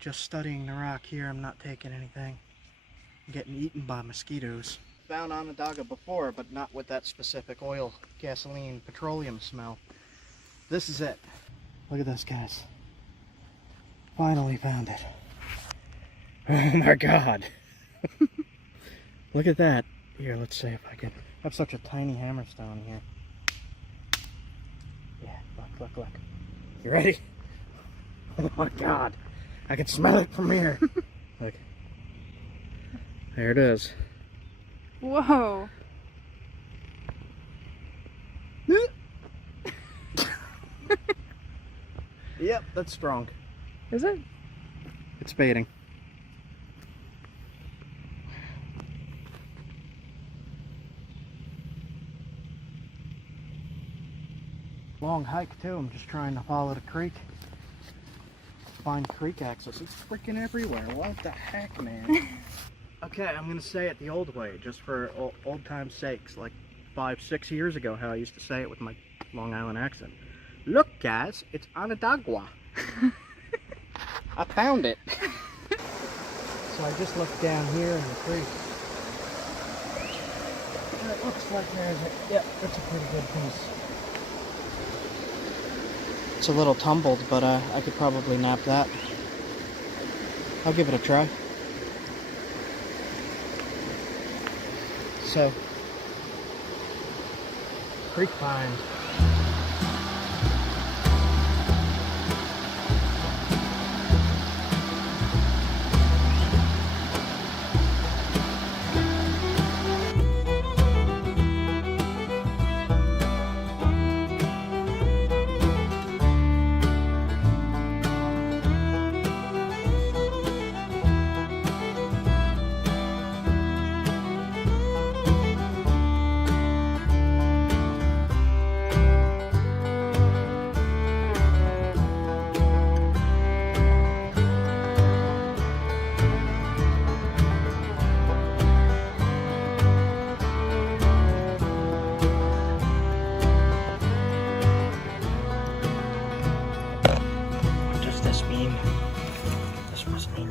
just studying the rock here. I'm not taking anything. I'm getting eaten by mosquitoes. Found Onondaga before, but not with that specific oil, gasoline, petroleum smell. This is it. Look at this, guys. Finally found it. Oh my god. Look at that. Here, let's see if I can. I have such a tiny hammerstone here. Yeah, look, look, look. You ready? Oh my god. I can smell it from here. Look. There it is. Whoa. Yep, that's strong. Is it? It's baiting. Long hike too. I'm just trying to follow the creek. Find creek access. It's freaking everywhere. What the heck, man? Okay, I'm gonna say it the old way, just for old time's sakes, like 5-6 years ago, how I used to say it with my Long Island accent. Look, guys, it's Onondaga. I found it. So I just looked down here in the creek. And it looks like there's a, yep, it's a pretty good piece. It's a little tumbled, but I could probably nap that. I'll give it a try. So, creek find.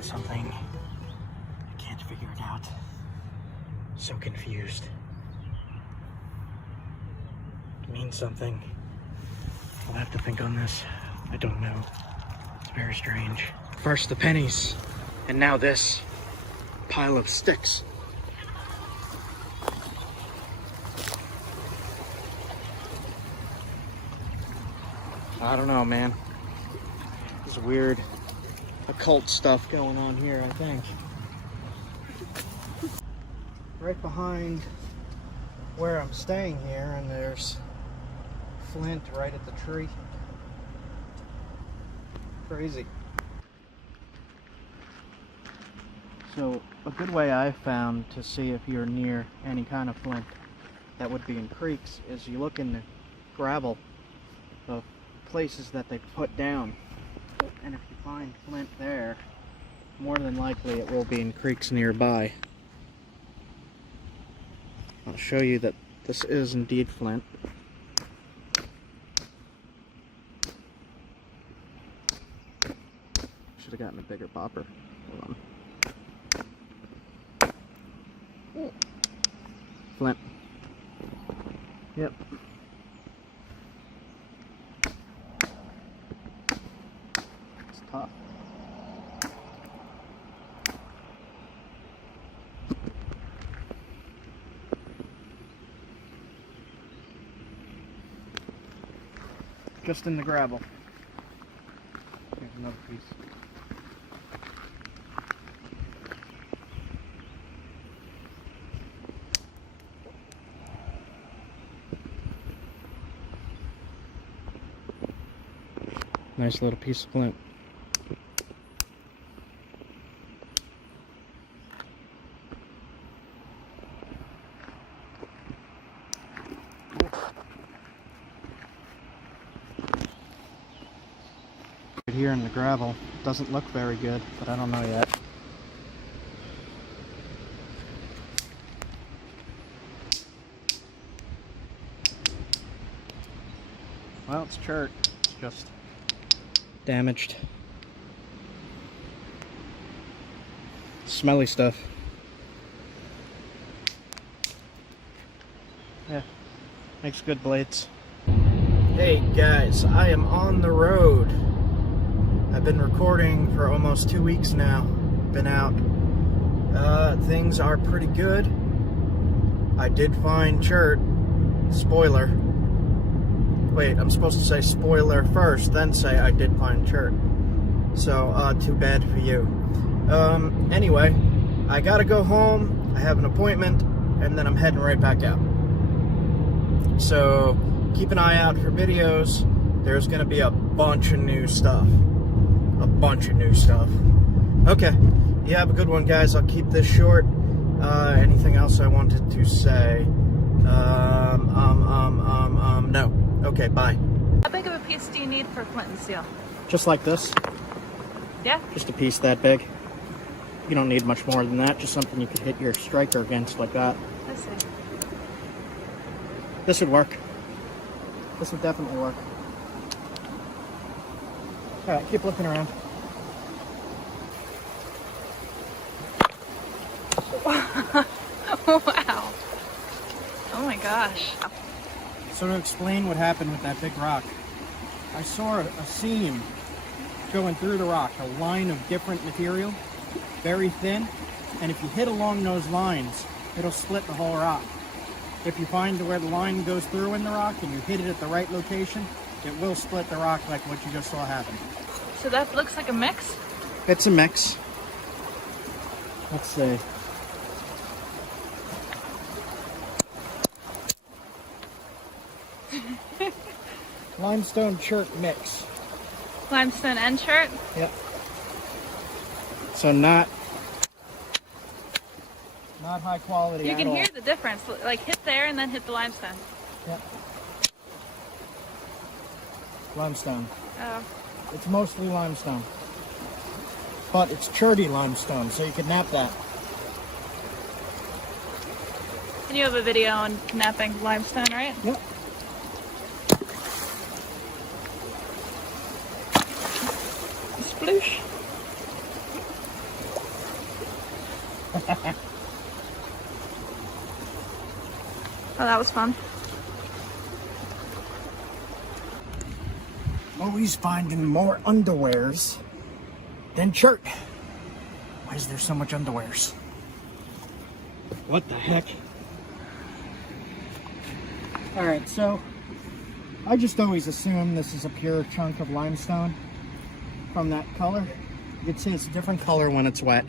Something. I can't figure it out. So confused. It means something. I'll have to think on this. I don't know. It's very strange. First the pennies, and now this pile of sticks. I don't know, man. There's weird occult stuff going on here, I think. Right behind where I'm staying here, and there's Flint right at the tree. Crazy. So, a good way I've found to see if you're near any kind of flint that would be in creeks is you look in the gravel of places that they put down, and if you find flint there, more than likely it will be in creeks nearby. I'll show you that this is indeed flint. Should have gotten a bigger bopper. Hold on. Flint. Yep. It's tough. Just in the gravel. Here's another piece. Nice little piece of flint. Here in the gravel, doesn't look very good, but I don't know yet. Well, it's Chert. It's just damaged. Smelly stuff. Yeah, makes good blades. Hey guys, I am on the road. I've been recording for almost 2 weeks now. Been out. Things are pretty good. I did find Chert. Spoiler. Wait, I'm supposed to say spoiler first, then say I did find Chert. So, too bad for you. Anyway, I gotta go home. I have an appointment, and then I'm heading right back out. So, keep an eye out for videos. There's gonna be a bunch of new stuff. Okay, you have a good one, guys. I'll keep this short. Anything else I wanted to say? No. Okay, bye. How big of a piece do you need for flint and steel? Just like this. Yeah? Just a piece that big. You don't need much more than that. Just something you could hit your striker against like that. I see. This would work. This would definitely work. Alright, keep looking around. Wow. Oh my gosh. So to explain what happened with that big rock, I saw a seam going through the rock, a line of different material, very thin, and if you hit along those lines, it'll split the whole rock. If you find where the line goes through in the rock and you hit it at the right location, it will split the rock like what you just saw happen. So that looks like a mix? It's a mix. Let's see. Limestone Chert mix. Limestone and Chert? Yep. So not high quality. You at can all. hear the difference. Like hit there and then hit the limestone. Yep. Limestone. Oh. It's mostly limestone. But it's Cherty limestone, so you can nap that. And you have a video on napping limestone, right? Yep. Sploosh. Oh, that was fun. Always finding more underwears than Chert. Why is there so much underwears? What the heck? Alright, so I just always assume this is a pure chunk of limestone from that color. You can see it's a different color when it's wet.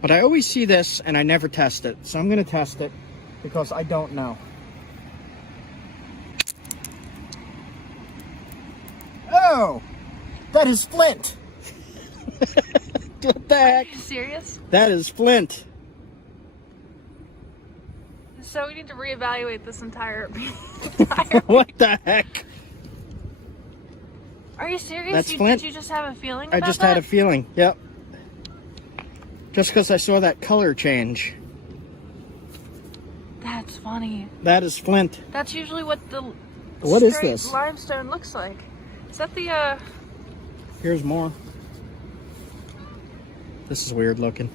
But I always see this and I never test it. So I'm going to test it because I don't know. Oh! That is Flint! What the heck? Are you serious? That is Flint. So we need to reevaluate this entire What the heck? Are you serious? That's Flint. Did you just have a feeling I about just that? had a feeling, yep. Just because I saw that color change. That's funny. That is Flint. That's usually what the What is straight this? limestone looks like. Is that the Here's more. This is weird looking.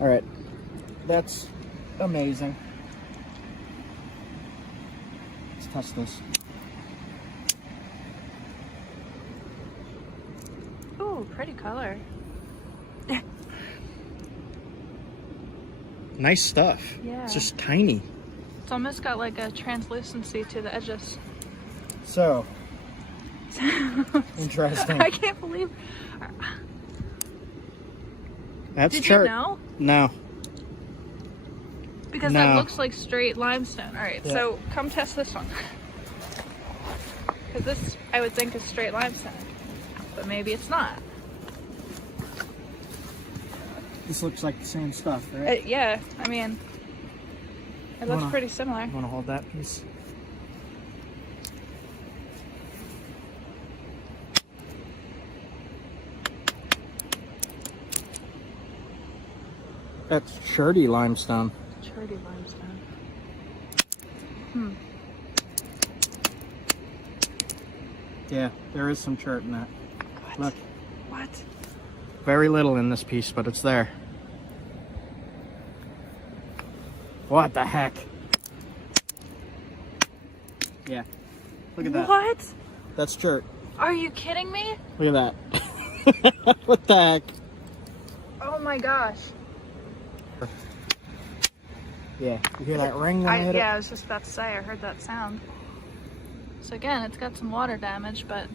Alright. That's amazing. Let's test this. ooh, pretty color. Nice stuff. Yeah. It's just tiny. It's almost got like a translucency to the edges. So, interesting. I can't believe. That's Did Chert. you know? No. Because No. that looks like straight limestone. All right, Yeah. so come test this one. Because this, I would think, is straight limestone, but maybe it's not. This looks like the same stuff, right? Yeah, I mean, it looks Wanna- pretty similar. You want to hold that piece? That's Cherty limestone. Cherty limestone. Yeah, there is some chert in that. What? Look, What? very little in this piece, but it's there. What the heck? Yeah, look at that. What? That's chert. Are you kidding me? Look at that. What the heck? Oh my gosh. Yeah, you hear that ring when I hit Yeah, I was just about to say, I heard that sound. So again, it's got some water damage, but it?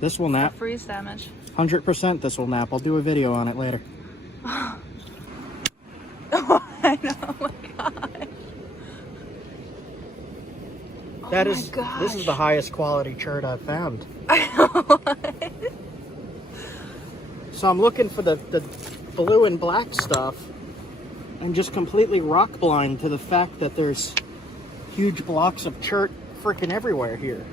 This will no nap. freeze damage. 100% this will nap. I'll do a video on it later. I know, oh my god. That Oh is, my gosh. this is the highest quality chert I've found. So I'm looking for the blue and black stuff and just completely rock blind to the fact that there's huge blocks of chert freaking everywhere here.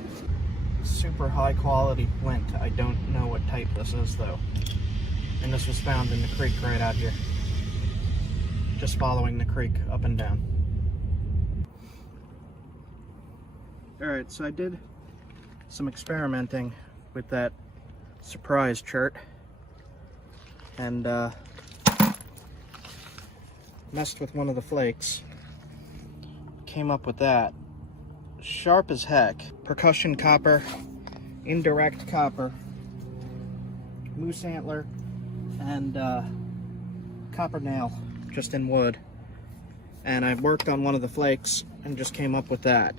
Super high quality flint. I don't know what type this is though. And this was found in the creek right out here. Just following the creek up and down. Alright, so I did some experimenting with that surprise chert and messed with one of the flakes. Came up with that. Sharp as heck. Percussion copper, indirect copper, moose antler, and copper nail, just in wood. And I worked on one of the flakes and just came up with that.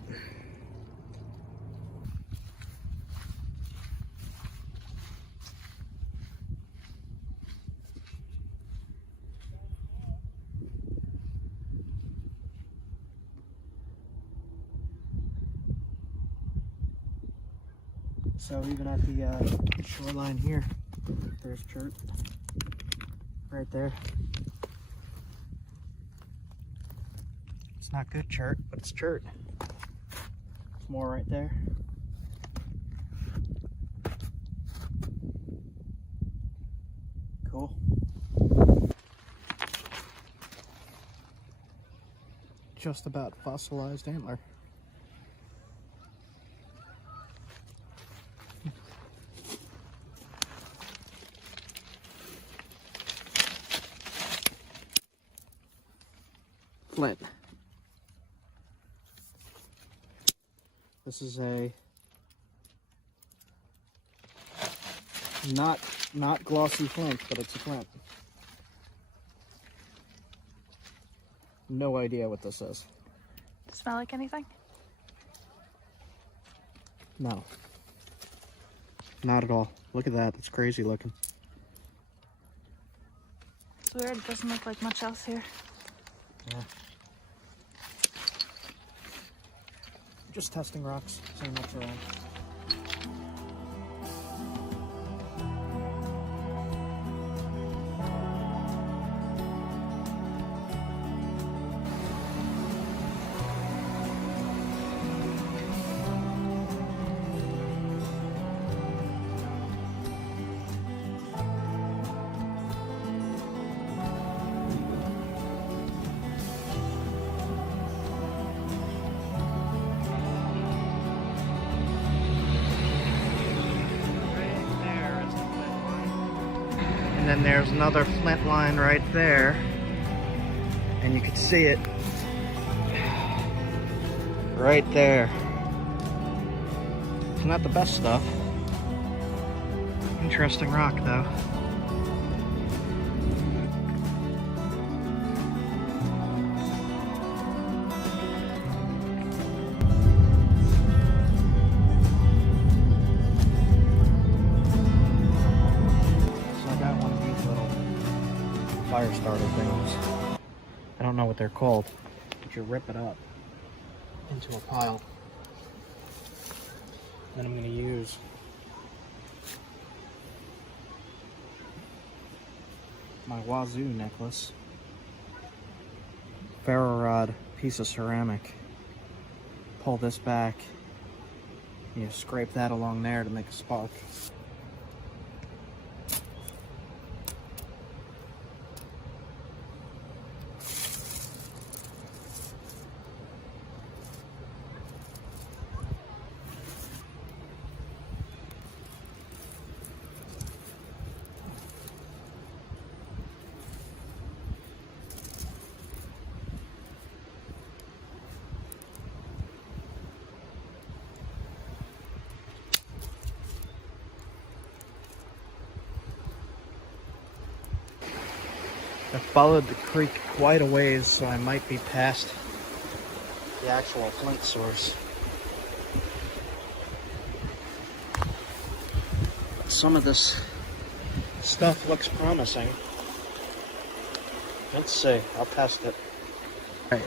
So even at the shoreline here, there's chert right there. It's not good chert, but it's chert. There's more right there. Cool. Just about fossilized antler. Flint. This is a Not glossy flint, but it's a flint. No idea what this is. Does it smell like anything? No. Not at all. Look at that. It's crazy looking. It's weird. It doesn't look like much else here. Yeah. Just testing rocks, seeing what's around. And then there's another flint line right there, and you can see it right there. It's not the best stuff. Interesting rock though. Fire starter things. I don't know what they're called, but you rip it up into a pile. Then I'm going to use my wazoo necklace, ferro rod, piece of ceramic. Pull this back. You scrape that along there to make a spark. I followed the creek quite a ways, so I might be past the actual flint source. Some of this stuff looks promising. Let's see, I'll test it. Right.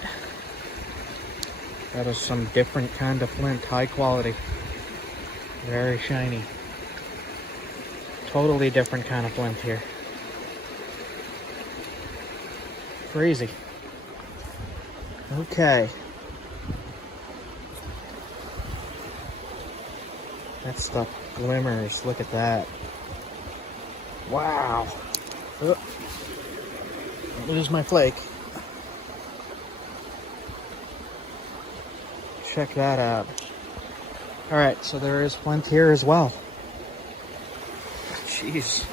That is some different kind of flint, high quality. Very shiny. Totally different kind of flint here. Crazy. Okay. That stuff glimmers. Look at that. Wow. Oh. Lose my flake. Check that out. Alright, so there is flint here as well. Jeez.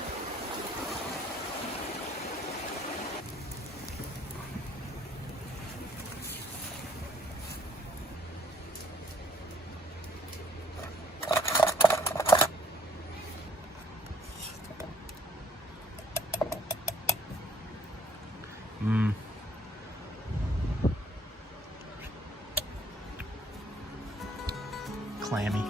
Clammy.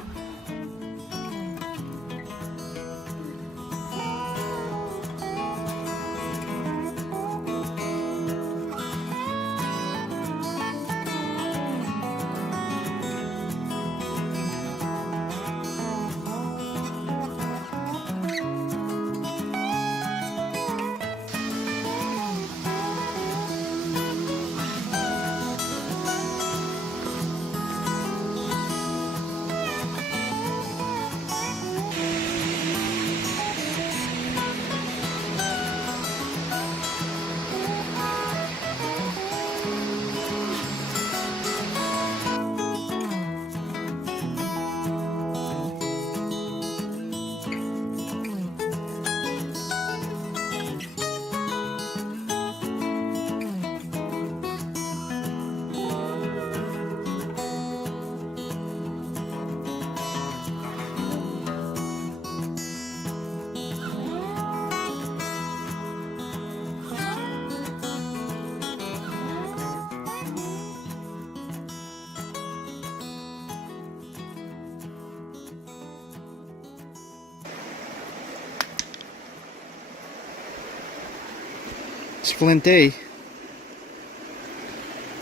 Looks flinty.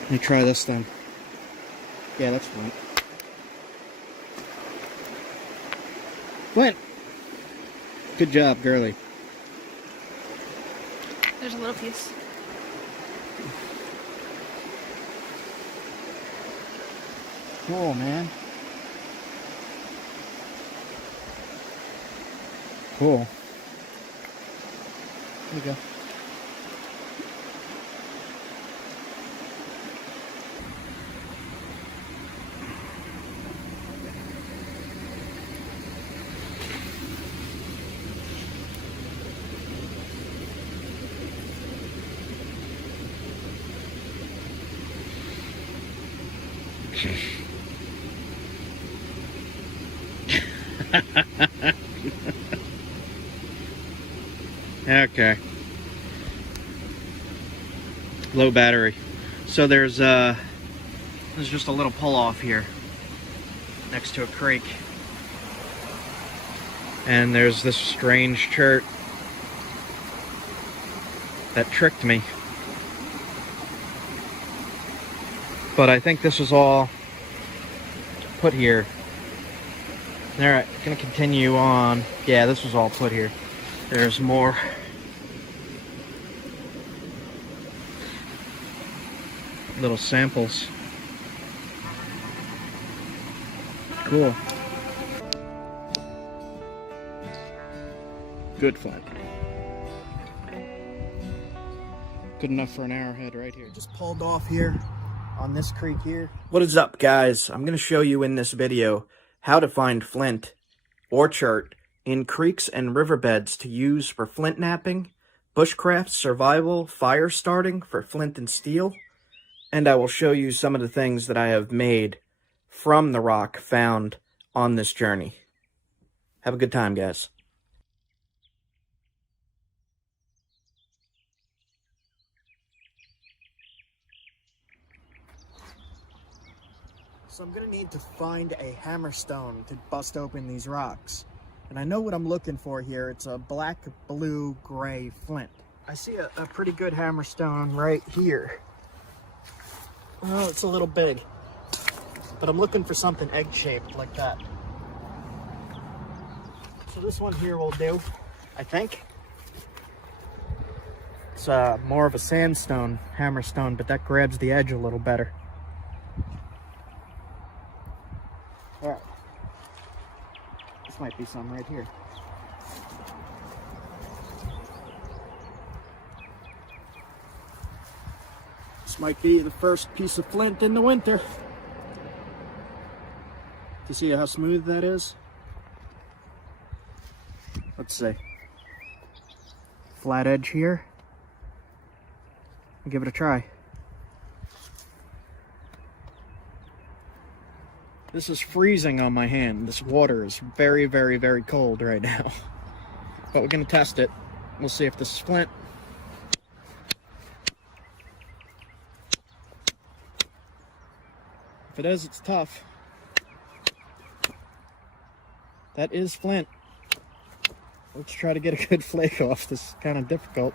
Let me try this then. Yeah, that's flint. Flint! Good job, girly. There's a little piece. Cool, man. Cool. There you go. Okay. Low battery. So there's just a little pull off here next to a creek. And there's this strange chert that tricked me. But I think this was all put here. Alright, gonna continue on. Yeah, this was all put here. There's more. Little samples. Cool. Good flint. Good enough for an arrowhead right here. Just pulled off here on this creek here. What is up, guys? I'm going to show you in this video how to find flint or chert in creeks and riverbeds to use for flint napping, bushcraft, survival, fire starting for flint and steel, and I will show you some of the things that I have made from the rock found on this journey. Have a good time, guys. So I'm going to need to find a hammerstone to bust open these rocks. And I know what I'm looking for here. It's a black, blue, gray flint. I see a pretty good hammerstone right here. Oh, it's a little big. But I'm looking for something egg-shaped like that. So this one here will do, I think. It's more of a sandstone hammerstone, but that grabs the edge a little better. All right. This might be some right here. This might be the first piece of flint in the winter. To see how smooth that is? Let's see. Flat edge here. I'll give it a try. This is freezing on my hand. This water is very, very, very cold right now. But we're gonna test it. We'll see if this is flint. If it is, it's tough. That is flint. Let's try to get a good flake off. This is kind of difficult.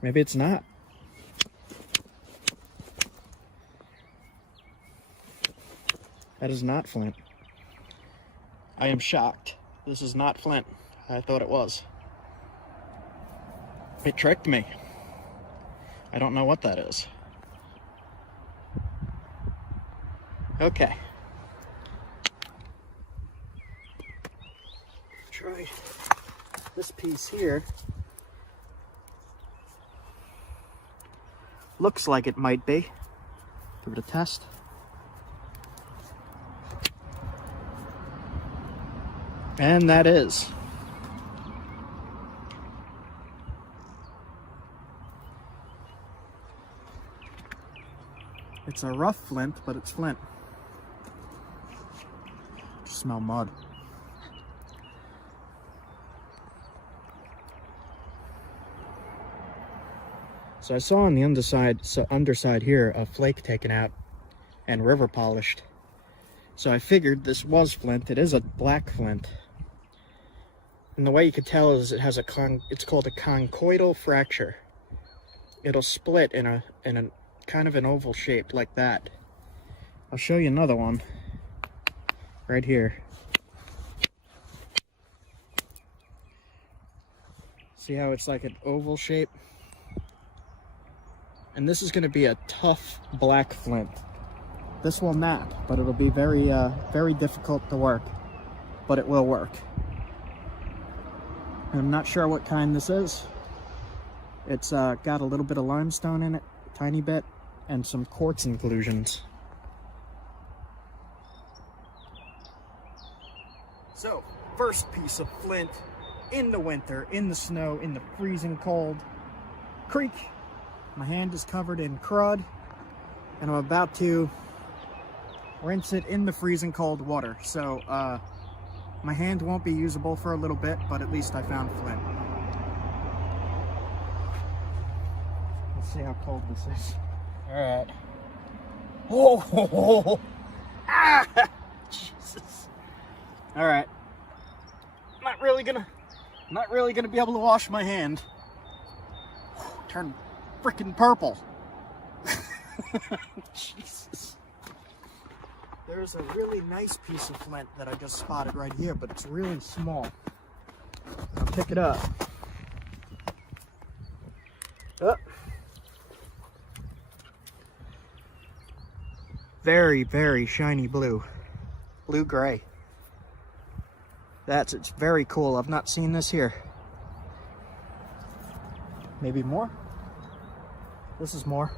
Maybe it's not. That is not flint. I am shocked. This is not flint. I thought it was. It tricked me. I don't know what that is. Okay. Try this piece here. Looks like it might be. Give it a test. And that is. It's a rough flint, but it's flint. Smell mud. So I saw on the underside here a flake taken out and river polished. So I figured this was flint. It is a black flint. And the way you could tell is it has it's called a conchoidal fracture. It'll split in a kind of an oval shape like that. I'll show you another one right here. See how it's like an oval shape? And this is going to be a tough black flint. This will nap, but it'll be very, very difficult to work. But it will work. I'm not sure what kind this is. It's got a little bit of limestone in it, a tiny bit, and some quartz inclusions. So, first piece of flint in the winter, in the snow, in the freezing cold creek. My hand is covered in crud, and I'm about to rinse it in the freezing cold water. So, my hand won't be usable for a little bit, but at least I found flint. Let's see how cold this is. Alright. Oh! Ah! Jesus. Alright. Not really gonna be able to wash my hand. Turn freaking purple. Jesus. There's a really nice piece of flint that I just spotted right here, but it's really small. I'll pick it up. Oh. Very, very shiny blue. Blue-gray. It's very cool. I've not seen this here. Maybe more? This is more.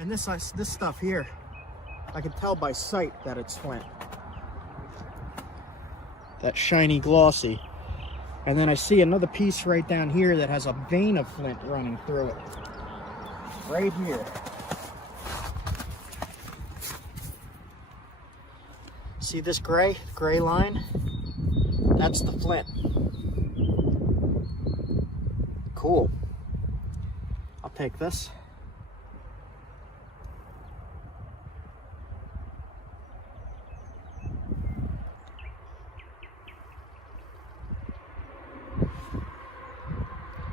And this stuff here, I can tell by sight that it's flint. That shiny glossy. And then I see another piece right down here that has a vein of flint running through it. Right here. See this gray line? That's the flint. Cool. I'll take this.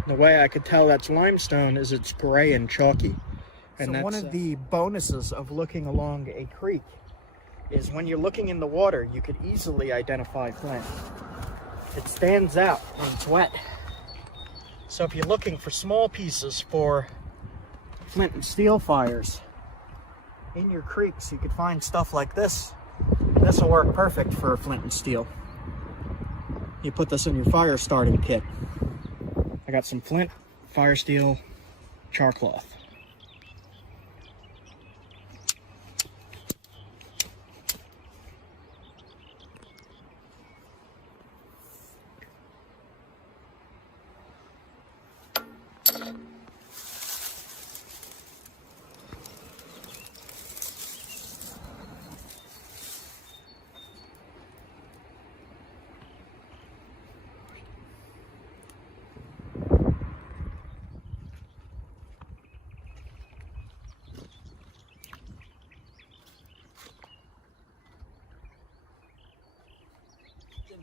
The way I could tell that's limestone is it's gray and chalky. And so one of the bonuses of looking along a creek is when you're looking in the water, you could easily identify flint. It stands out when it's wet. So if you're looking for small pieces for flint and steel fires in your creeks, you could find stuff like this. This will work perfect for flint and steel. You put this in your fire starting kit. I got some flint, fire steel, char cloth.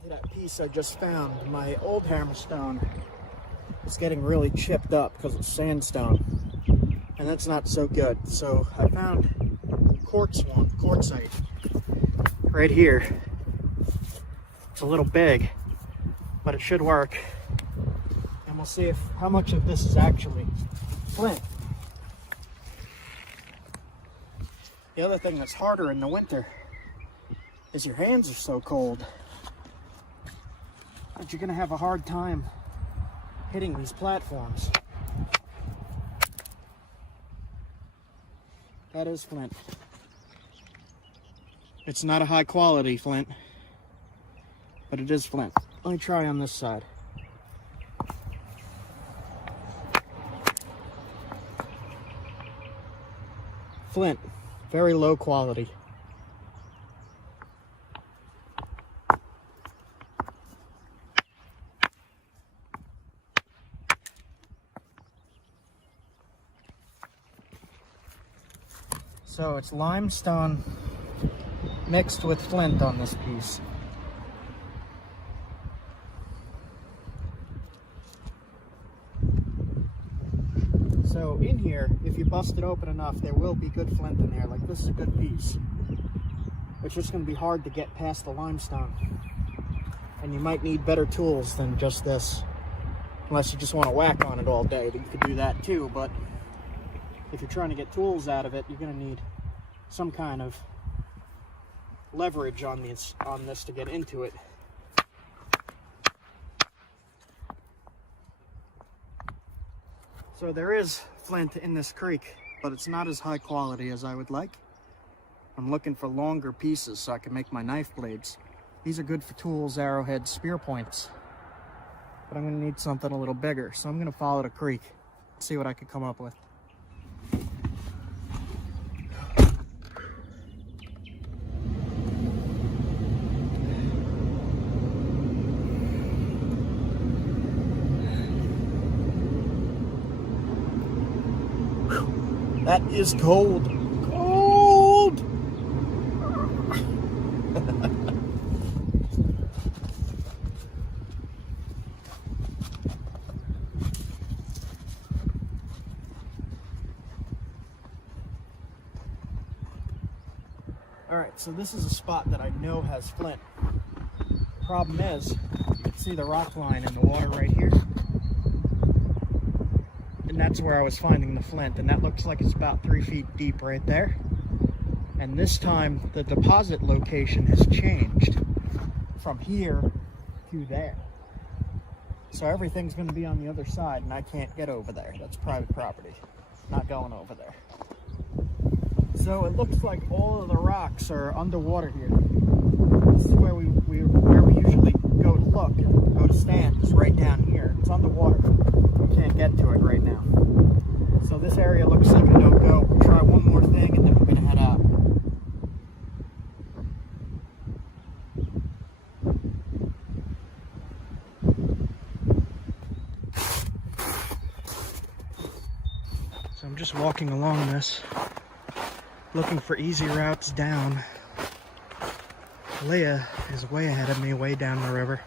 That piece I just found, my old hammerstone is getting really chipped up because it's sandstone, and that's not so good. So I found quartzite right here. It's a little big, but it should work, and we'll see how much of this is actually flint. The other thing that's harder in the winter is your hands are so cold that you're gonna have a hard time hitting these platforms. That is flint. It's not a high quality flint, but it is flint. Let me try on this side. Flint, very low quality. So it's limestone mixed with flint on this piece. So in here, if you bust it open enough, there will be good flint in there. Like, this is a good piece. It's just going to be hard to get past the limestone. And you might need better tools than just this. Unless you just want to whack on it all day, then you could do that too. But if you're trying to get tools out of it, you're going to need some kind of leverage on this to get into it. So there is flint in this creek, but it's not as high quality as I would like. I'm looking for longer pieces so I can make my knife blades. These are good for tools, arrowheads, spear points. But I'm going to need something a little bigger, so I'm going to follow the creek, see what I can come up with. That is cold. Cold! Alright, so this is a spot that I know has flint. Problem is, you can see the rock line in the water right here. And that's where I was finding the flint, and that looks like it's about 3 feet deep right there. And this time the deposit location has changed from here to there. So everything's going to be on the other side, and I can't get over there. That's private property. Not going over there. So it looks like all of the rocks are underwater here. This is where we usually go to look, go to stand, is right down here. It's underwater. We can't get to it right now. So this area looks like a no-go. We'll try one more thing and then we're gonna head out. So I'm just walking along this, looking for easy routes down. Leah is way ahead of me, way down the river.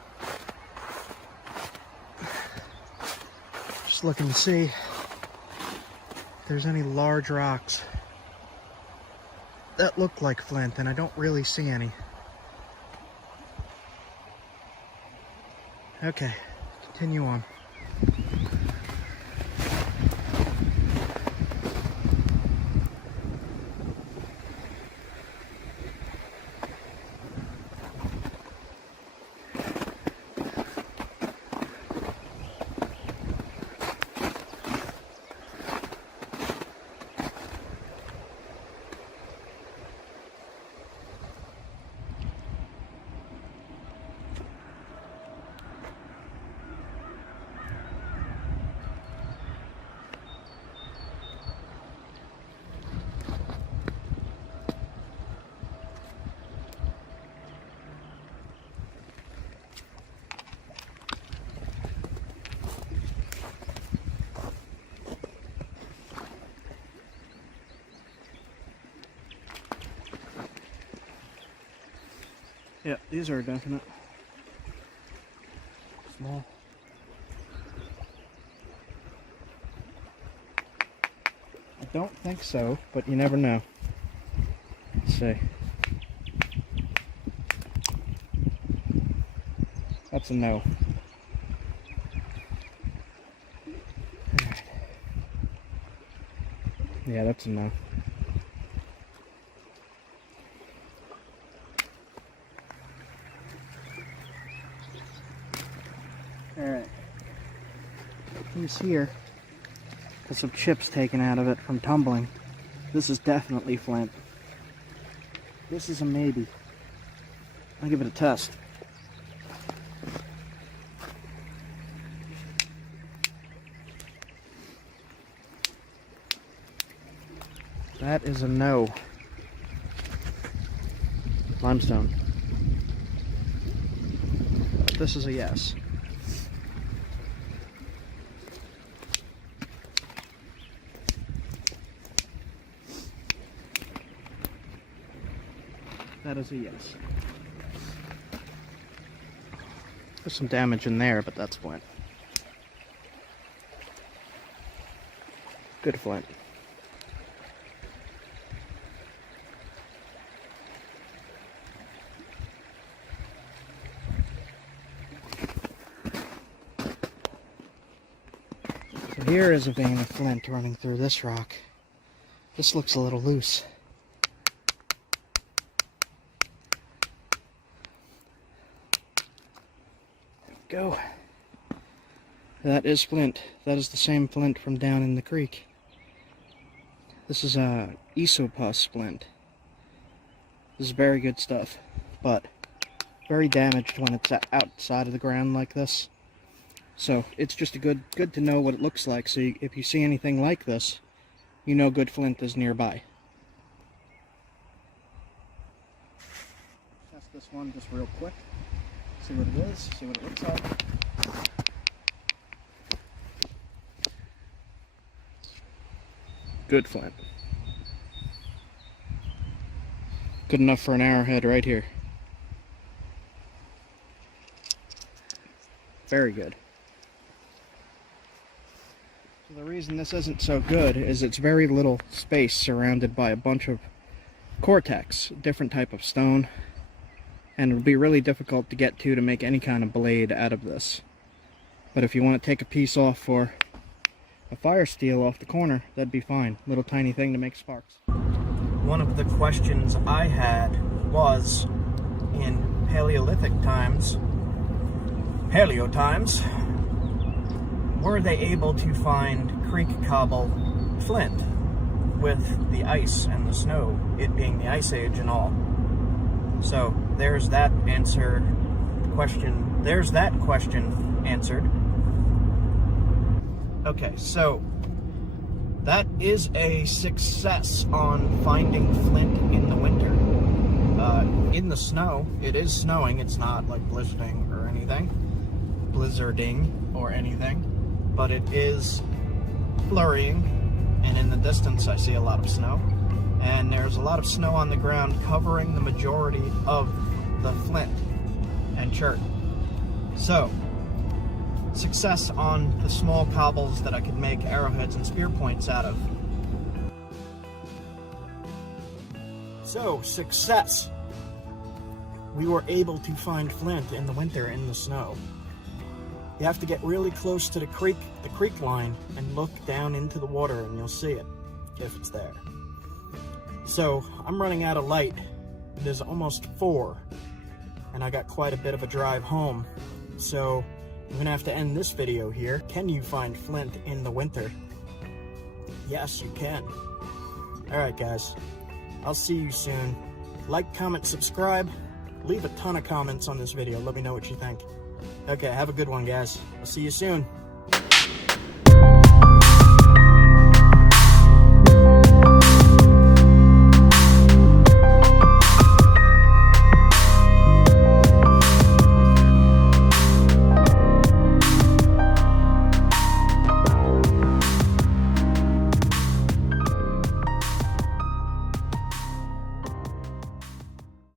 Just looking to see if there's any large rocks that look like flint, and I don't really see any. Okay, continue on. Yeah, these are definite. Small. I don't think so, but you never know. Let's see. That's a no. Alright. Yeah, that's a no. Alright, piece here has some chips taken out of it from tumbling. This is definitely flint. This is a maybe. I'll give it a test. That is a no. Limestone. This is a yes. That is a yes. There's some damage in there, but that's flint. Good flint. So here is a vein of flint running through this rock. This looks a little loose. Go. That is flint. That is the same flint from down in the creek. This is a isopus flint. This is very good stuff, but very damaged when it's outside of the ground like this. So it's just good to know what it looks like. So if you see anything like this, you know good flint is nearby. Test this one just real quick. See what it is, see what it looks like. Good flint. Good enough for an arrowhead right here. Very good. So the reason this isn't so good is it's very little space surrounded by a bunch of cortex, different type of stone. And it would be really difficult to get to make any kind of blade out of this. But if you want to take a piece off for a fire steel off the corner, that'd be fine. Little tiny thing to make sparks. One of the questions I had was, in Paleolithic times, Paleo times, were they able to find creek cobble flint with the ice and the snow, it being the Ice Age and all? So there's that answer question. There's that question answered. Okay, so that is a success on finding flint in the winter. In the snow, it is snowing. It's not like blizzarding or anything, but it is flurrying, and in the distance I see a lot of snow. And there's a lot of snow on the ground covering the majority of the flint and chert. So, success on the small cobbles that I could make arrowheads and spear points out of. So, success! We were able to find flint in the winter in the snow. You have to get really close to the creek line, and look down into the water and you'll see it, if it's there. So, I'm running out of light. It is almost 4, and I got quite a bit of a drive home. So, I'm gonna have to end this video here. Can you find flint in the winter? Yes, you can. Alright guys, I'll see you soon. Like, comment, subscribe. Leave a ton of comments on this video. Let me know what you think. Okay, have a good one guys. I'll see you soon.